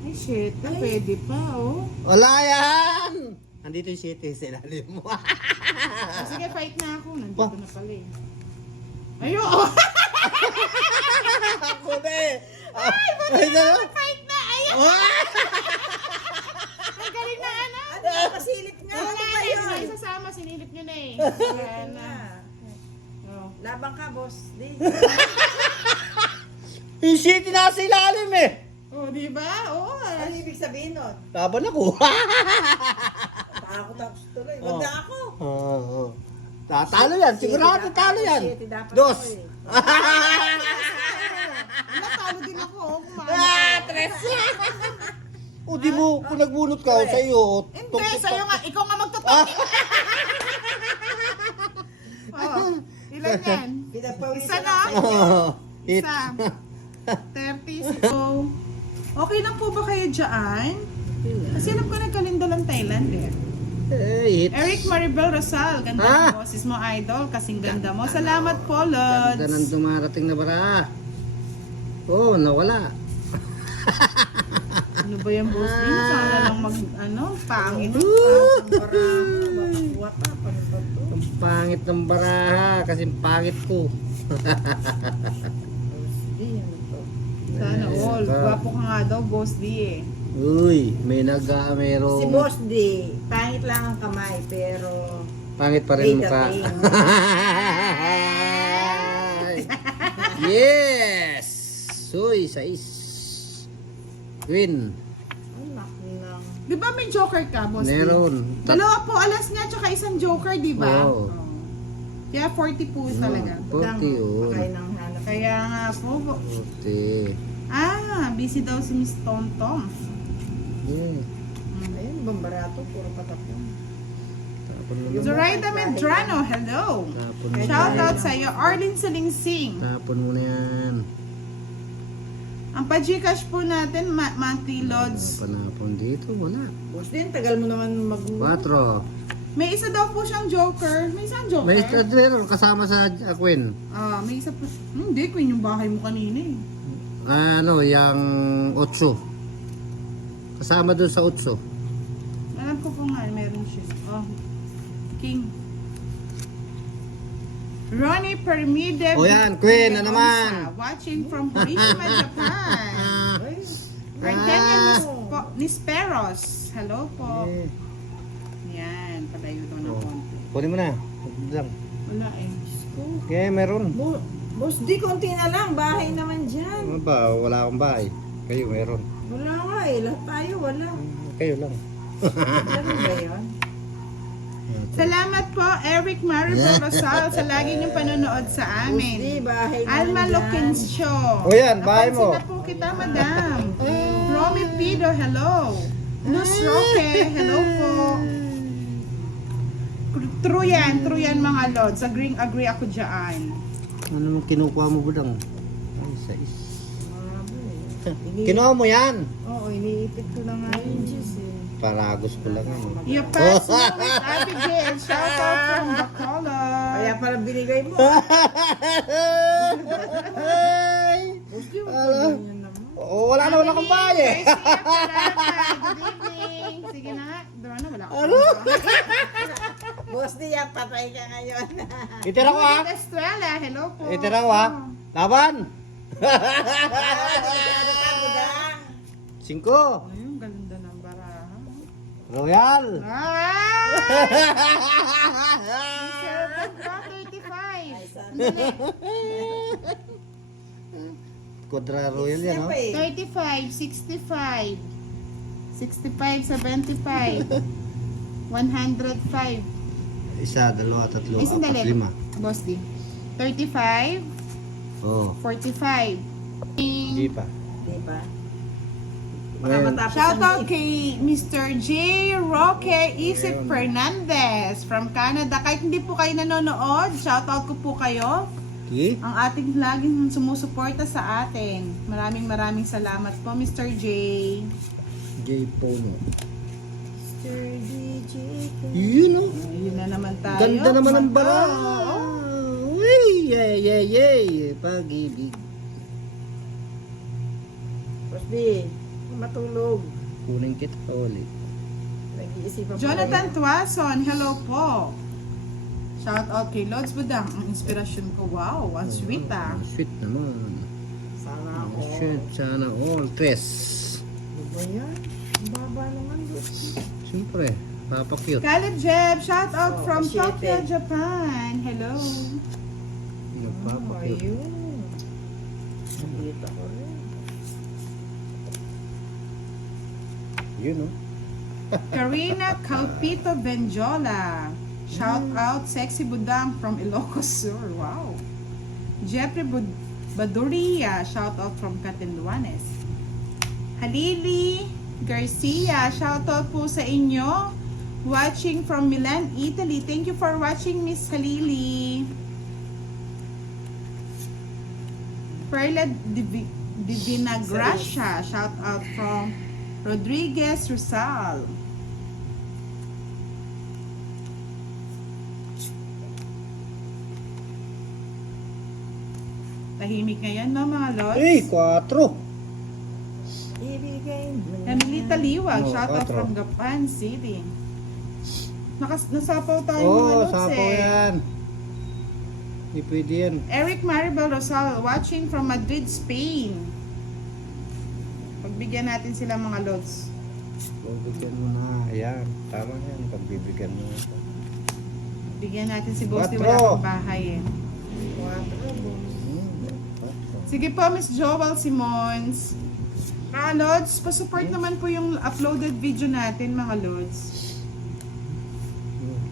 Ay, shit. Pwede pa, oh. Wala yan. Nandito yung city sa ilalim mo. Ah, sige, fight na ako. Nandito Ba? na pala eh. Ayun, oh. Ako na eh. Ay, na. Fight na! Ayun! Ang galing na ano. Ano, pasilip nga. Wala Ano na, ba yun? sila sasama. Sinilip nyo na eh. Wala na. Oh. Labang ka, boss. Di. Yung city nasa ilalim eh. Oh, di ba? Oo. Ano ibig sabihin nun? Laban ako. Takot ako tuloy. Oh. Wag na ako. Oo. Tatalo yan. Sigurado talo yan. City dapat Dos. ako eh. Natalo din ako. Oh, Tres. O di mo, kung nagbunot ka sa iyo. Hindi, sa'yo nga. Ikaw nga magtutok. Oh, ilan yan? Pinagpawisan Isa na? ako. Hit. Isa. 30. So, okay lang po ba kayo dyan? Kasi alam ko nagkalinda lang Thailand eh. Hit. Eric Maribel Rosal, ganda Ah! mo. Boses mo, idol. Kasing ganda mo. Salamat po, Lods. Ganda ng dumarating na bara. Oh, nawala. Ano ba yung boss din? Sana lang mag, pangit. Wata, paano ba to? Ang pangit ng baraha kasi pangit ko. Di, ano to? Sana all. Gwapo ka nga daw, boss D eh. Uy, may merong Si Boss D, pangit lang ang kamay, pero pangit pa rin may mukha. dating. Yes! Uy, sais. Win. Anak lang. Di ba may joker ka, boss D? Meron. Dalawa po alas niya, tsaka isang joker, di ba? Oo. Kaya 40 po talaga. 40 yun. Pakain ng hanap. Kaya nga po. 40. Busy daw si Miss Tom Tom. Yeah. Ayun, bambarato, puro patapon. Tapon mo na. Zoraida Medrano, hello. Tapon mo Shout na. out sa iyo, Arlene Salingsing. Tapon mo na yan. Ang pa-Gcash po natin, monthly loads. Panapon dito, wala. Boss din, tagal mo naman 4. May isa daw po siyang joker. May isang joker. May meron kasama sa Aquin. May isa po. Hindi, Queen, yung bahay mo kanina eh. Ano, yung 8. Kasama doon sa 8. Alam ko po nga, meron siya. Oh, King. Ronnie Permide. Oh, yan, Queen, na Begonza, naman. Watching from Hiroshima, Japan. Ay, Artenia Nisperos. Hello po. Eh, Yan, palayo daw ng Oh. konti. kunin mo na. Huwag lang. Wala eh. Okay, meron. Boss D, konti na lang. Bahay naman dyan. Ano ba? Wala akong bahay. Kayo meron. Wala nga eh. Lahat tayo, wala. Kayo lang. Ganun ba yun? Salamat po, Eric Maribel Rosal, sa lagi niyong panonood sa Boss D, amin. bahay naman Alma dyan. Lokins Show. O yan, bahay mo. Napansin na po kita, madam. Romy Pido, hello. Luz Roque, hello po. True yan mga lods. Agree ako dyan. Ano naman kinukuha mo budang? Ay, sais. Ini- Kinuha mo yan. Oo, iniipit ko na nga yung juice eh. Paragos ko lang yan. You pass mo with Abigail. Shout out from Bacolod. Kaya pala binigay mo. Ay! Boss D, huwag ka ganyan naman. Oh, wala na akong bahay eh. Garcia Parada, good evening. Sige na nga. Doon na, wala Ano? ko. Boss D, yan, patay ka ngayon. Itira ko ha. Judith Estrella, hello po. Itira ko ha. Laban! Ano ka, budang? 5. Ayun, ganda ng baraha. Royal! Ah! Serpent pa, 35. Quadra Royal yan oh. 35, 65. 65, 75. 100, 105. Isa, dalawa, tatlo, Ay, sandali. apat, lima. Boss D. 35, Oo. 45. Hindi pa. Di ba? Baka Well, matapos Shout ang out day. kay Mr. J. Roque Isip Fernandez from Canada. Kahit hindi po kayo nanonood, shout out ko po kayo. Okay. Ang ating laging sumusuporta sa atin. Maraming salamat po, Mr. J. J. Pono. Mr. DJ. Yun o. Yun na naman tayo. Ganda naman ang Mag- bara. Uy, yay. Pag-ibig. Boss D, matulog. Kunin kita ulit. Nag-iisipan pa Jonathan rin. Tuason, hello po. Shout out kay Lods Budang. Ang inspirasyon ko, wow, ang sweet ah. Ang sweet naman. Sana Ang ako. sweet. Sana all. Tres. Ano ba yan? Ang baba naman, Boss D. Siyempre. Papa-cute. Khaled Jeb, shout out Oh, from appreciate Tokyo, it. Japan. Hello. Nagpapa-cute. Ayun. Nakita ko rin. Yun o. Karina Calpito Benjola. Shout out Sexy Budang from Ilocos Sur. Wow. Jeffrey Baduria. Shout out from Catanduanes. Halili Garcia. Shout out po sa inyo. Watching from Milan, Italy. Thank you for watching, Miss Halili. Perla Divina Gracia. Shout out from Rodriguez Rizal. Tahimik ngayon, no, mga lods? Hey, 4. Ibigay mo na. Emilita Liwag, Oh, shout out 4. from Gapan City. Nasapaw tayo, mga Oo, lods sapaw eh. yan. Hindi pwede yan. Eric Maribel Rosal, watching from Madrid, Spain. Pagbigyan natin sila, mga lods. Pagbigyan mo na. Ayan, tama yan. Pagbibigyan mo. Bigyan natin si Boss Di, 4. wala pang bahay eh. 4, Boss. Sige po, Miss Joel Simons. Mga lods, pasupport naman po yung uploaded video natin, mga lods.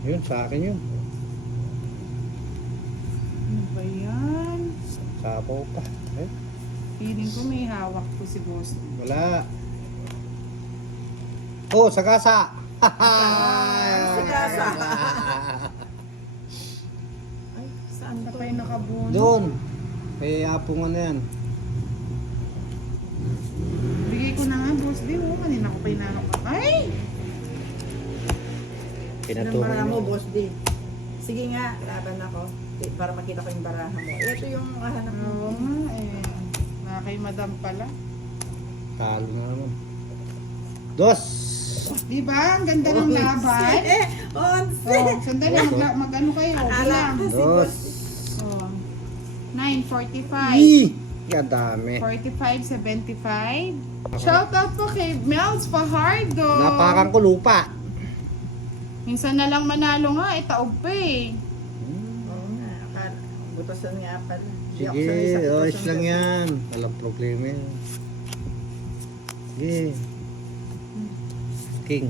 Yun, sa akin yun. Ano ba yan? Sapaw pa. Eh, Feeling ko may hawak po si Boss. wala. Oh, sagasa. Sagasa. Ay, saan Ano to? pa yung nakabuno? Doon. Kaya apong ano yan. Bigay ko na nga, Boss Di. Oh, kanina ko pa inanok. Ay! Ilang Pinatuhan baraha mo, mo. Boss D? Sige nga, laban ako. Para makita ko yung baraha mo. Ito yung hanap mo. Oo nga eh. Mga kay Madam pala. Talo na naman. Dos. Di ba? Ang ganda ng laban. Onse! Oh, sandali. Mag-ano kayo? Ala. Bilang. Dos. Oh. 9:45. Yan dami. 45:75. Shout out po kay Mel's Fajardo. Napakan ko lupa. Minsan na lang manalo nga, taob pa eh. Oo nga, akala. Butasan nga pala. Di ako Sige, sanay sa butasan ayos lang kasi. yan. Walang problema yan. Sige. King.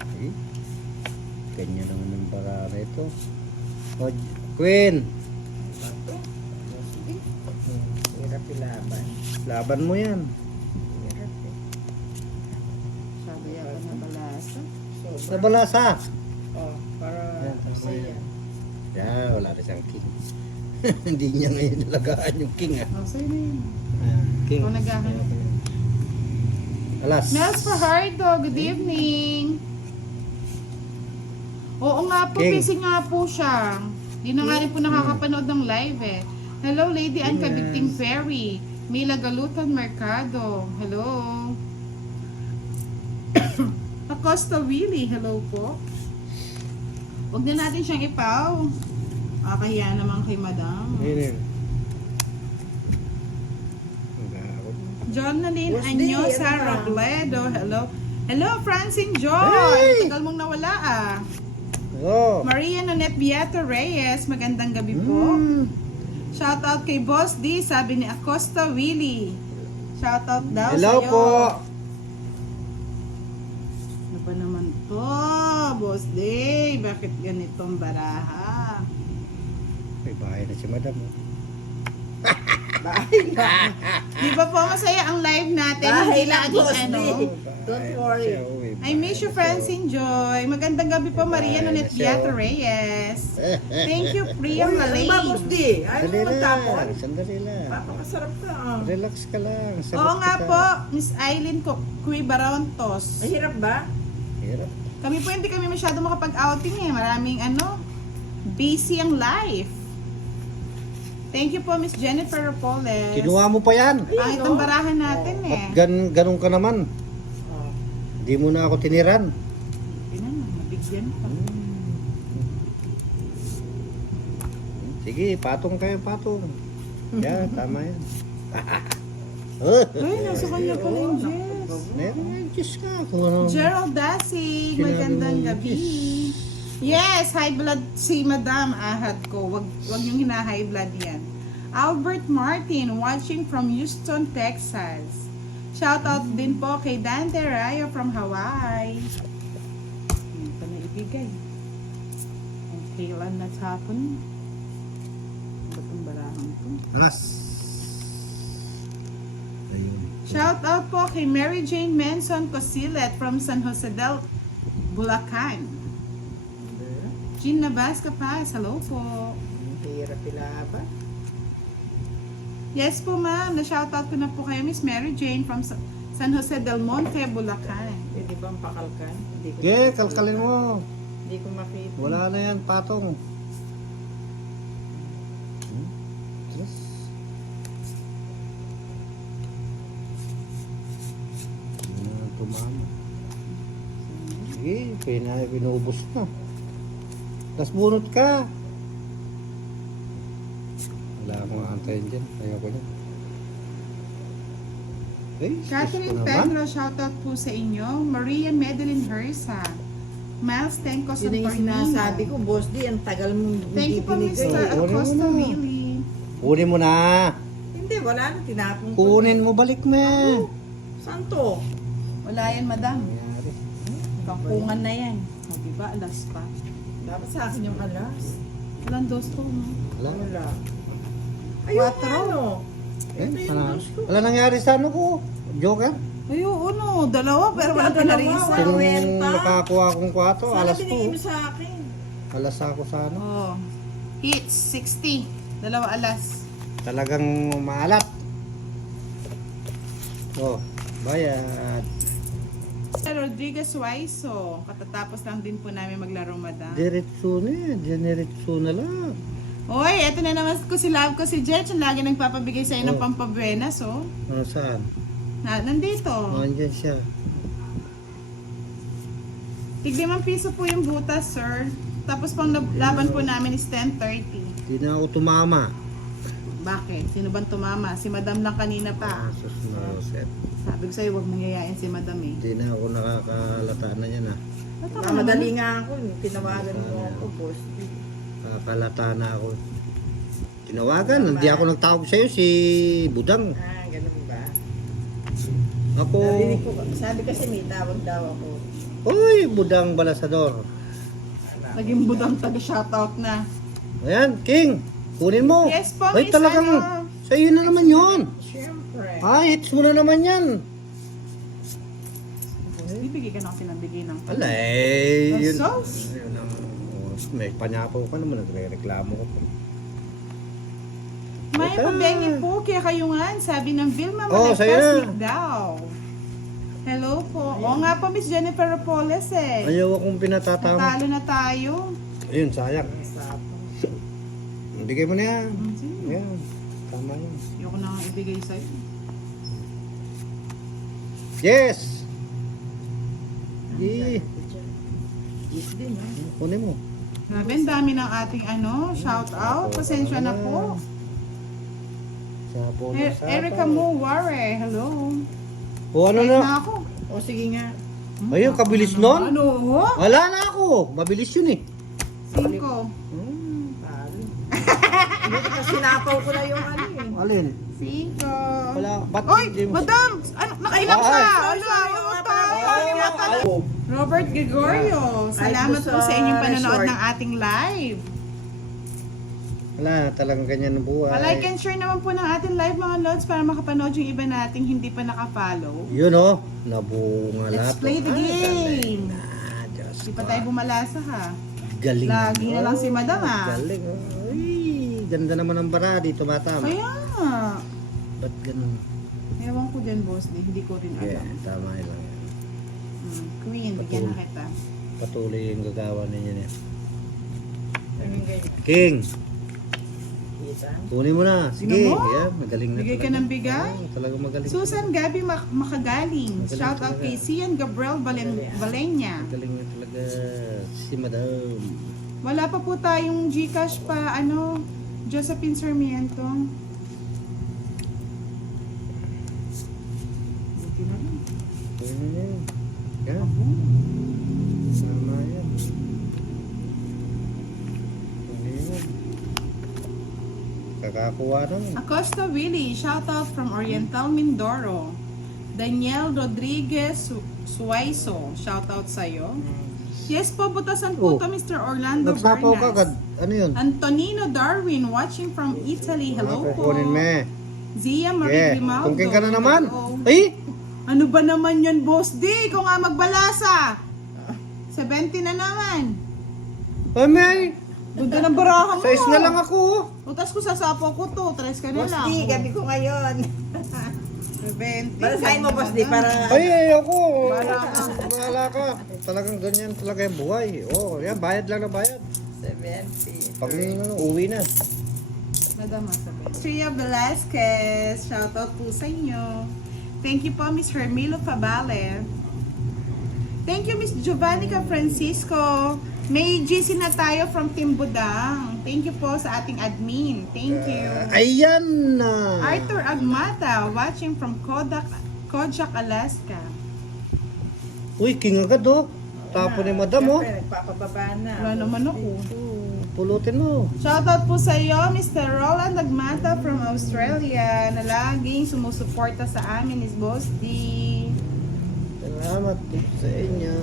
Okay. Ganyan naman yung barara ito. O, Queen. Hirap ilaban. Laban mo yan. Hirap eh. Sabi ako na balasa. Sobra. Nabalasa. Oh, para Yan, tama saya. yan. Yeah, wala na siyang king. Hindi niya ngayon nalagaan yung king ah. Oh, sa'yo na yun. King. Ako naghahanap. Alas. Mel's Fajardo, good evening. Oo nga po, King. busy nga po siya. Di na nga rin po nakakapanood ng live eh. Hello, Lady Ann Yes. Kabigting Ferry. Mila Galutan Mercado. Hello. Acosta Willie. Hello po. Huwag na natin siyang ipaw. Kahiya naman kay Madam. Ayun yun. Jonalyn Boss D, Anyosa ano ba? Robledo. Hello. Hello, Francine Joy. Hey! Tagal mong nawala ah. Oh. Maria Nonet Beato Reyes. Magandang gabi po. Shout out kay Boss D, sabi ni Acosta Willie. Shout out daw Hello sa'yo. po. Ano ba Boss Day, bakit ganitong baraha? May bahay na si madam. Oh. Bahay na. Di ba po masaya ang live natin? Bahay Hindi na, laging Boss ano. D. Don't worry. I miss you, Francine Joy. Magandang gabi po, Maria Nonet Beato Reyes. Thank you, Priya Uy, ang ba, Boss Malay. D? Ayaw mo magtapon? Sandali lang. Papakasarap ka. Ah. Relax ka lang. Sagot Oo nga kita. po, Miss Eileen Cui Barontos. Mahirap ba? Hirap. Kami po hindi kami masyado makapag-outing eh. Maraming busy ang life. Thank you po, Miss Jennifer Rapoles. Kinuha mo pa yan. Pangit ang barahan natin eh. Ba't ganun ka naman? Oh. Hindi mo na ako tiniran. Hindi naman, mabigyan pa. Sige, patong kayo, patong. Yan, tama yan. Ay, nasa kanya pala yung Jess. Meron nga, Diyos ka. Kung ano. Gerald Dasig, Sinabi magandang mo, gabi. yes. Yes, high blood si Madam Ahad ko. Wag yung hina-high blood yan. Albert Martin, watching from Houston, Texas. Shout out din po kay Dante Rayo from Hawaii. Hindi pa naibigay. Ang kailan na hapon. Ba't ang barahang to? Nas. Ayun. Shout out po kay Mary Jane Menson Cosilet from San Jose del Bulacan. Jean Nabasca Paz, hello po. Hirap ilaban. Yes po ma'am, na-shoutout ko na po kayo Miss Mary Jane from San Jose del Monte, Bulacan. Pwede bang pakalkan? Hindi ko Okay, kalkalin mo. Hindi ko makita. Wala na yan, patong. Yes. Hindi na tumama. Sige, pinubos na. Tapos bunot ka. Wala akong antayin dyan. Ayoko dyan. Eh, Catherine Diyos ko naman. Pedro, shoutout po sa inyo. Maria Madeline Hersa. Miles Tenco Yun ang sinasabi ko, Boss D, ang tagal mong Thank you po binigay. Mr. Oh, Acosta wala mo na. Willie. Kunin mo na. Hindi, wala na, tinapon ko. Kunin mo, balik mo. Saan to? Wala yan madam. Nangyari. Kangkungan na yan. O diba, alas pa. Dapat sa akin yung alas. Ilan dos to no? Wala. Wala. Ayun Quattro. nga, no? Eh, Ito yung wala. dos ko. Wala nangyari sa ano ko. Joker. Ay, oo no. Dalawa pero wala Dalawa, pinarisa. wala. Kung Renta? nakakuha akong 4, Sana alas binigay mo ko. sa akin. Alas ako sa ano. Oh. Hits, 60. Dalawa alas. Talagang maalat. Oh, bayad. Rodriguez Waiso. Katatapos lang din po namin maglaro madam. Diretso na yan. Diretso na lang. Oy, eto na naman ko si Love ko si Jet. Yung lagi nagpapabigay sa'yo ng Oh. pampabuenas, oh. Ano saan? Nandito. Nandyan siya. Tig-5 piso po yung butas, sir. Tapos pang laban po namin is 10:30. Hindi na ako tumama. Bakit? Sino bang tumama? Si Madam lang kanina pa. Sus na Rosette. Sabi ko sa'yo, huwag mong yayain si Madam eh. Hindi na ako nakakalataan na yan Ba't ako Madali naman? nga ako, tinawagan mo ako, Boss D. Nakakalataan na ako. Tinawagan. Hindi ako nagtawag sa'yo. Si Budang. Ah, ganun ba? Ako. Narinig ko, sabi kasi may tawag daw ako. Uy, Budang Balasador. Naging budang taga-shoutout na. Ayan, King. Kunin mo. Yes po, Ay, Miss, talagang ano? sa'yo na naman yun. Siyempre. Ay, hits mo na naman yan. Bibigay ka na kasi ng bigay ng Ala eh. Ang Yun, sauce. yun ang, may panyapaw ka naman. Nagre-reklamo ko. May Ito. pabengi po, kaya kayungan. Sabi ng Vilma Oh, sa'yo Malagpasnik na. daw. Hello po. Oo nga po, Miss Jennifer Rapoles eh. Ayaw akong pinatatama. Natalo na tayo. Ayun, sayang. Bigay mo na yan. Sige. Ayan. Tama yan. Ayoko na nga ibigay sa'yo. Yes! Yee. Yes din, ha? Kunin mo. Grabe, ang dami ng ating shout out. Pasensya na po. Sapo Erica Moware, hello. O ano Wait na? na ako. O sige nga. Ayun, kabilis nun. Ano? Wala na ako. Mabilis yun eh. 5. Talo. Hindi ko sinapaw ko na yung ano eh. Alin? 5. Wala. Ba't Oy, hindi mo- madam! Ano, nakailang ka? Ay. Ano? Ano pa? Robert Gregorio, salamat gusto po sa inyong panonood resort. ng ating live. Wala, talagang ganyan ang buhay. Like and share naman po ng ating live mga lods para makapanood yung iba nating hindi pa nakafollow. Yun oh, nabunga lahat. Let's play the game. Ah, Diyos Hindi pa ko. tayo bumalasa ha. Galing. Lagi na lang si Madam, ah. Galing. Ay, ganda naman ang bara dito, matama. Kaya nga. Ba't ganun? Ewan ko din boss, hindi ko rin Yeah, alam. tama yun lang. yan. Queen, bigyan na kita. Patuloy yung gagawa ninyo niya. Ano yung ganyan? King, Isa? kunin mo na. Sige, Sino mo? yeah, magaling na Bigay ka talaga. ng bigay? Oo, talagang magaling. Susan Gabi Makagaling. Magaling Shout out talaga. kay Sian Gabriel Valenya. Magaling na talaga si Madam. Wala pa po tayong Gcash pa, Josephine Sarmiento. Buti na lang. Kunin mo yun. Yan. Tama yan. Kunin mo. Kakakuha naman. Acosta Willie, shout out from Oriental Mindoro. Daniel Rodriguez Suaiso, shout out sa'yo. Yes po, butasan po Oh. to Mr. Orlando Nagsapaw ka agad. Bernas. Ano yun? Antonino Darwin, watching from Italy. Hello po. Kukunin me. Zia Marie Yeah. Grimaldo. Tungking ka na naman. Hello. Ay! Ano ba naman yan, boss D? Ikaw nga magbalasa. 70 na naman. Ay, may! Ganda ng baraha mo. Size na lang ako. Utas ko sasapaw ko to. 3 ka na Boss lang. D, gabi ko ngayon. 70. Balasahin mo, Boss D, para... Ay, ayoko. Bahala ka. Bahala ka. Talagang ganyan talaga yung buhay. Oh, yan, bayad lang na bayad. 70. Pag uwi na. Madam, sabi. Tria Velasquez, shoutout po sa inyo. Thank you po, Miss Hermilo Fabale. Thank you, Miss Giovannica Francisco. May GC na tayo from Team Budang. Thank you po sa ating admin. Thank you. Ayan na. Arthur Agmata, watching from Kojak, Alaska. Uy, king agad oh. Tapo ni madam oh. Siyempre, nagpapababa na. Wala naman ako. Pulutin mo. Shoutout po sa iyo, Mr. Roland Agmata from Australia, na laging sumusuporta sa amin is Boss D. Salamat po sa inyo.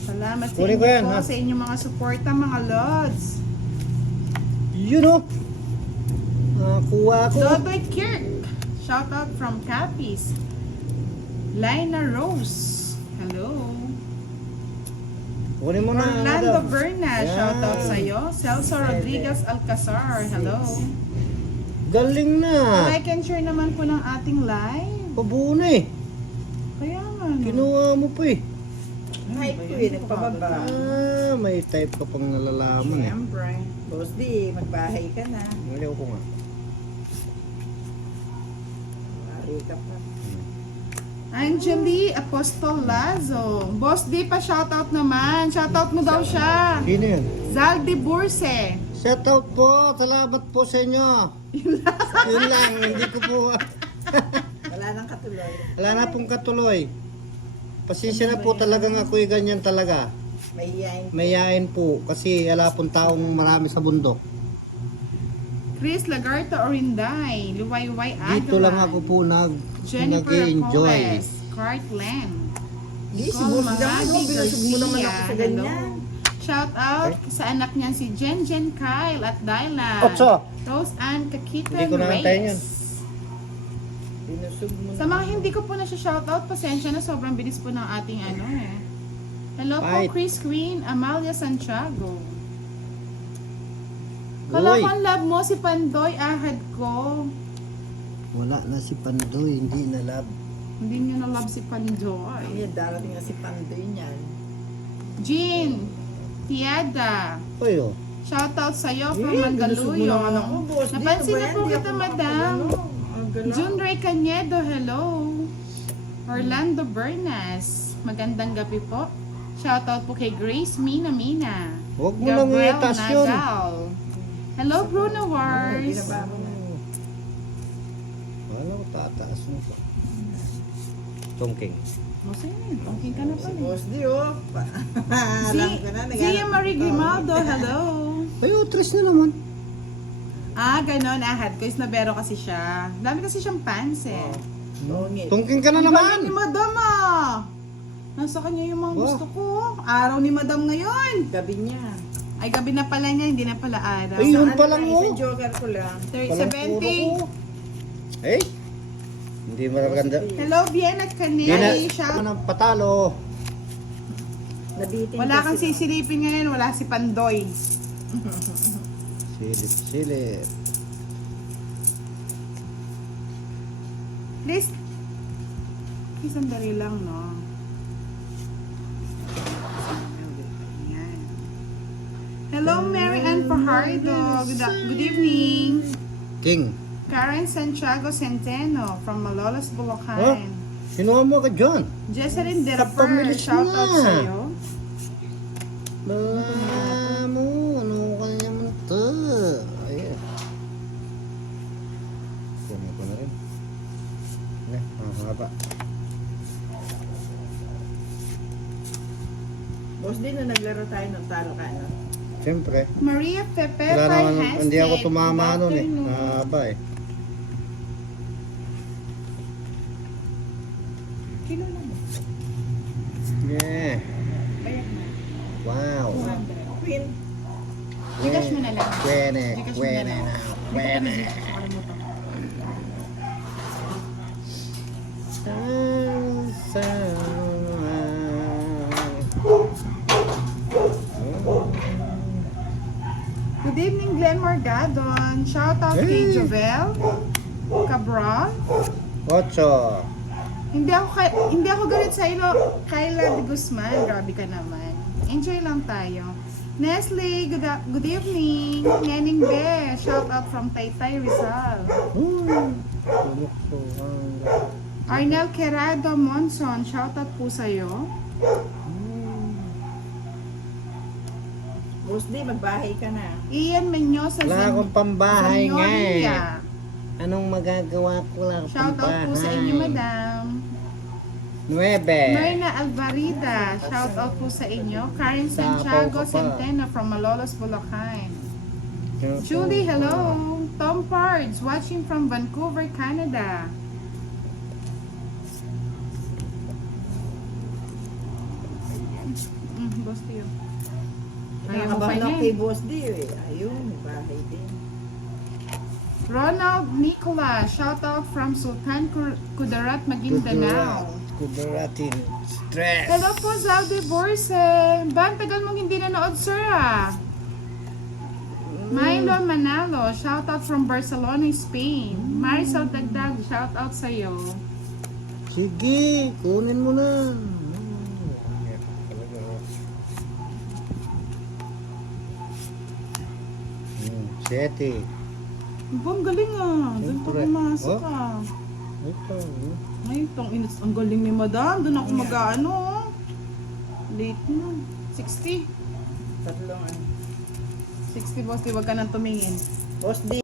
Salamat sa Kunin inyo ko yan, po, ha? sa inyong mga suporta, mga lods. Yun oh. Nakuha ko. Dodoy Kirk, shoutout from Capiz. Lina Rose, hello. Kunin mo na. Orlando madam. Berna, Yan. shoutout sa iyo. Celso Rodriguez Alcazar, hello. Galing na. Like and share naman po ng ating live. Pabuo na eh. Kaya nga. no. Kinuha mo pa eh. Kahit ko yun, nagpababa. Ah, may type ka pang nalalaman eh. Siyempre. Boss D, magbahay ka na. Ngaliw ko nga. Mari ka pa. Angeli Apostol Lazo. Boss D pa shoutout naman. Shoutout mo daw siya. Sino yun? Zaldi Burse. Shout out po. Salamat po sa inyo. Yun lang. Hindi ko po. Wala nang katuloy. Wala na pong katuloy. Pasensya na po talagang ako'y ganyan talaga. Mahihayin. Mayayain po kasi wala pong taong marami sa bundok. Chris Lagarta Orinday. Luwayway Agua. Dito lang ako po Jennifer nag-enjoy. Acoes. Cartland. Di, si Nicole Boss D, Mahagi binusog mo naman ako sa Garcia. ganyan. Hello. Shout out sa anak niyan si Jen Kyle at Dylan. Otso. Rose Ann Kakitan Hindi ko naantayin yun. Reyes. Binusog mo Sa mga hindi ko po na siya shoutout, pasensya na sobrang bilis po ng ating Hello po, Right. Chris Queen, Amalia Santiago. Kala Uy, ko ang love mo si Pandoy, ahad ko. wala na si Pandoy, hindi na love. Hindi niyo na love si Pandoy. Ayan, darating na si Pandoy niyan. Jean, Tiada, Uy oh. shoutout sa'yo from Eh, binusog mo Mandaluyong. naman ako, Boss D. Napansin Ano ba na yan? po Di kita, ako madam. makapagano. Ang gala. June Ray Canedo, hello. Orlando Bernas, magandang gabi po. Shoutout po kay Grace Mina. Huwag mo nang Gabriel itas yun. Nagal. Hello, Bruno Wars. Binaba mo na. Wala ko, tataas mo pa. Tongking. O, sige, tungking ka na Si pala. Boss D, oh. Alam ko na. Zia Marie Grimaldo, hello. Ay, tres na naman. Ah, ganon. Ahad ko. Isnabero kasi siya. Dami kasi siyang fans eh. Tungit. Tongking ka na Ang galing naman. ni Madam ah. Nasa kanya yung mga Ba? gusto ko. Araw ni Madam ngayon. Gabi niya. Ay, gabi na pala niya, hindi na pala araw. Ay, yun Ano pa lang, Isang oh. joker ko lang. Palang 70. puro ko. Eh, hindi maganda. Hello, Bien at Hindi na, Kaneli. Shout. ng patalo. Nabitin Wala kang kasi. sisilipin ngayon, wala si Pandoy. Silip. Please. Isang dali lang, no? Ayan. Hello, Mary Ann Fajardo. Good evening. King. Karen Santiago Centeno from Malolos, Oh, Bulacan. sinuha mo ka dyan. Jesselyn Deraper, Kapamilis shout out na. sa'yo. Ano kanya mo na ito? Ayan. Kunin ko na rin. Haba. Boss din na naglaro tayo ng talo ka, no? Siyempre. Maria Pepe, Wala naman, Hashtag. hindi ako tumama Good nun eh. afternoon. Haba eh. Kilo lang. Yeah. Bayak na. Wow. 200. Queen. Gcash mo na lang. Kwene. Gcash mo na Kwene lang. na. Hindi ko Kwene. pa nakalimutan. Good evening, Glenn Morgadon. Shout out kay Hey. Jovel Cabral. Ocho. Hindi ako galit sa ilo. Kyla de Guzman, grabe ka naman. Enjoy lang tayo. Nestle, good evening. Nening Be, shout out from Taytay Rizal. Arnel Querado Monson, shout out po sa'yo. Boss din, magbahay ka na. Ian Menyosa Wala akong pambahay nga eh. Zanyolia. Anong magagawa ko lang Shout out po sa inyo, madam. 9. Marina Alvarida, shout out po sa inyo. Karen Santiago Sapaw ka pa. Centeno from Malolos, Bulacan. Julie, hello. Tom Pards, watching from Vancouver, Canada. Boss Tio. Ayaw mo pa Nakakabahan ako niya kay eh. Boss D eh. Ayun, bahay din. Ronald Nicola, shout out from Sultan Kudarat, Maguindanao. Kuduratin. Stress. Hello po, Zaldi Borse. Ba, ang tagal mong hindi nanood, sir, ah. Milo Manalo, shout out from Barcelona, Spain. Marisol Dagdag, shout out sa'yo. Sige, kunin mo na. Seti. Ba, ang galing ah. Doon pa Siyempre. pumasok Oh. ah. Ito. Ay, itong inis. Ang galing ni madam. Doon ako mag-ano. oh. Late na. 60. Tatlong ano. 60, boss. Di wag ka nang tumingin. Boss D,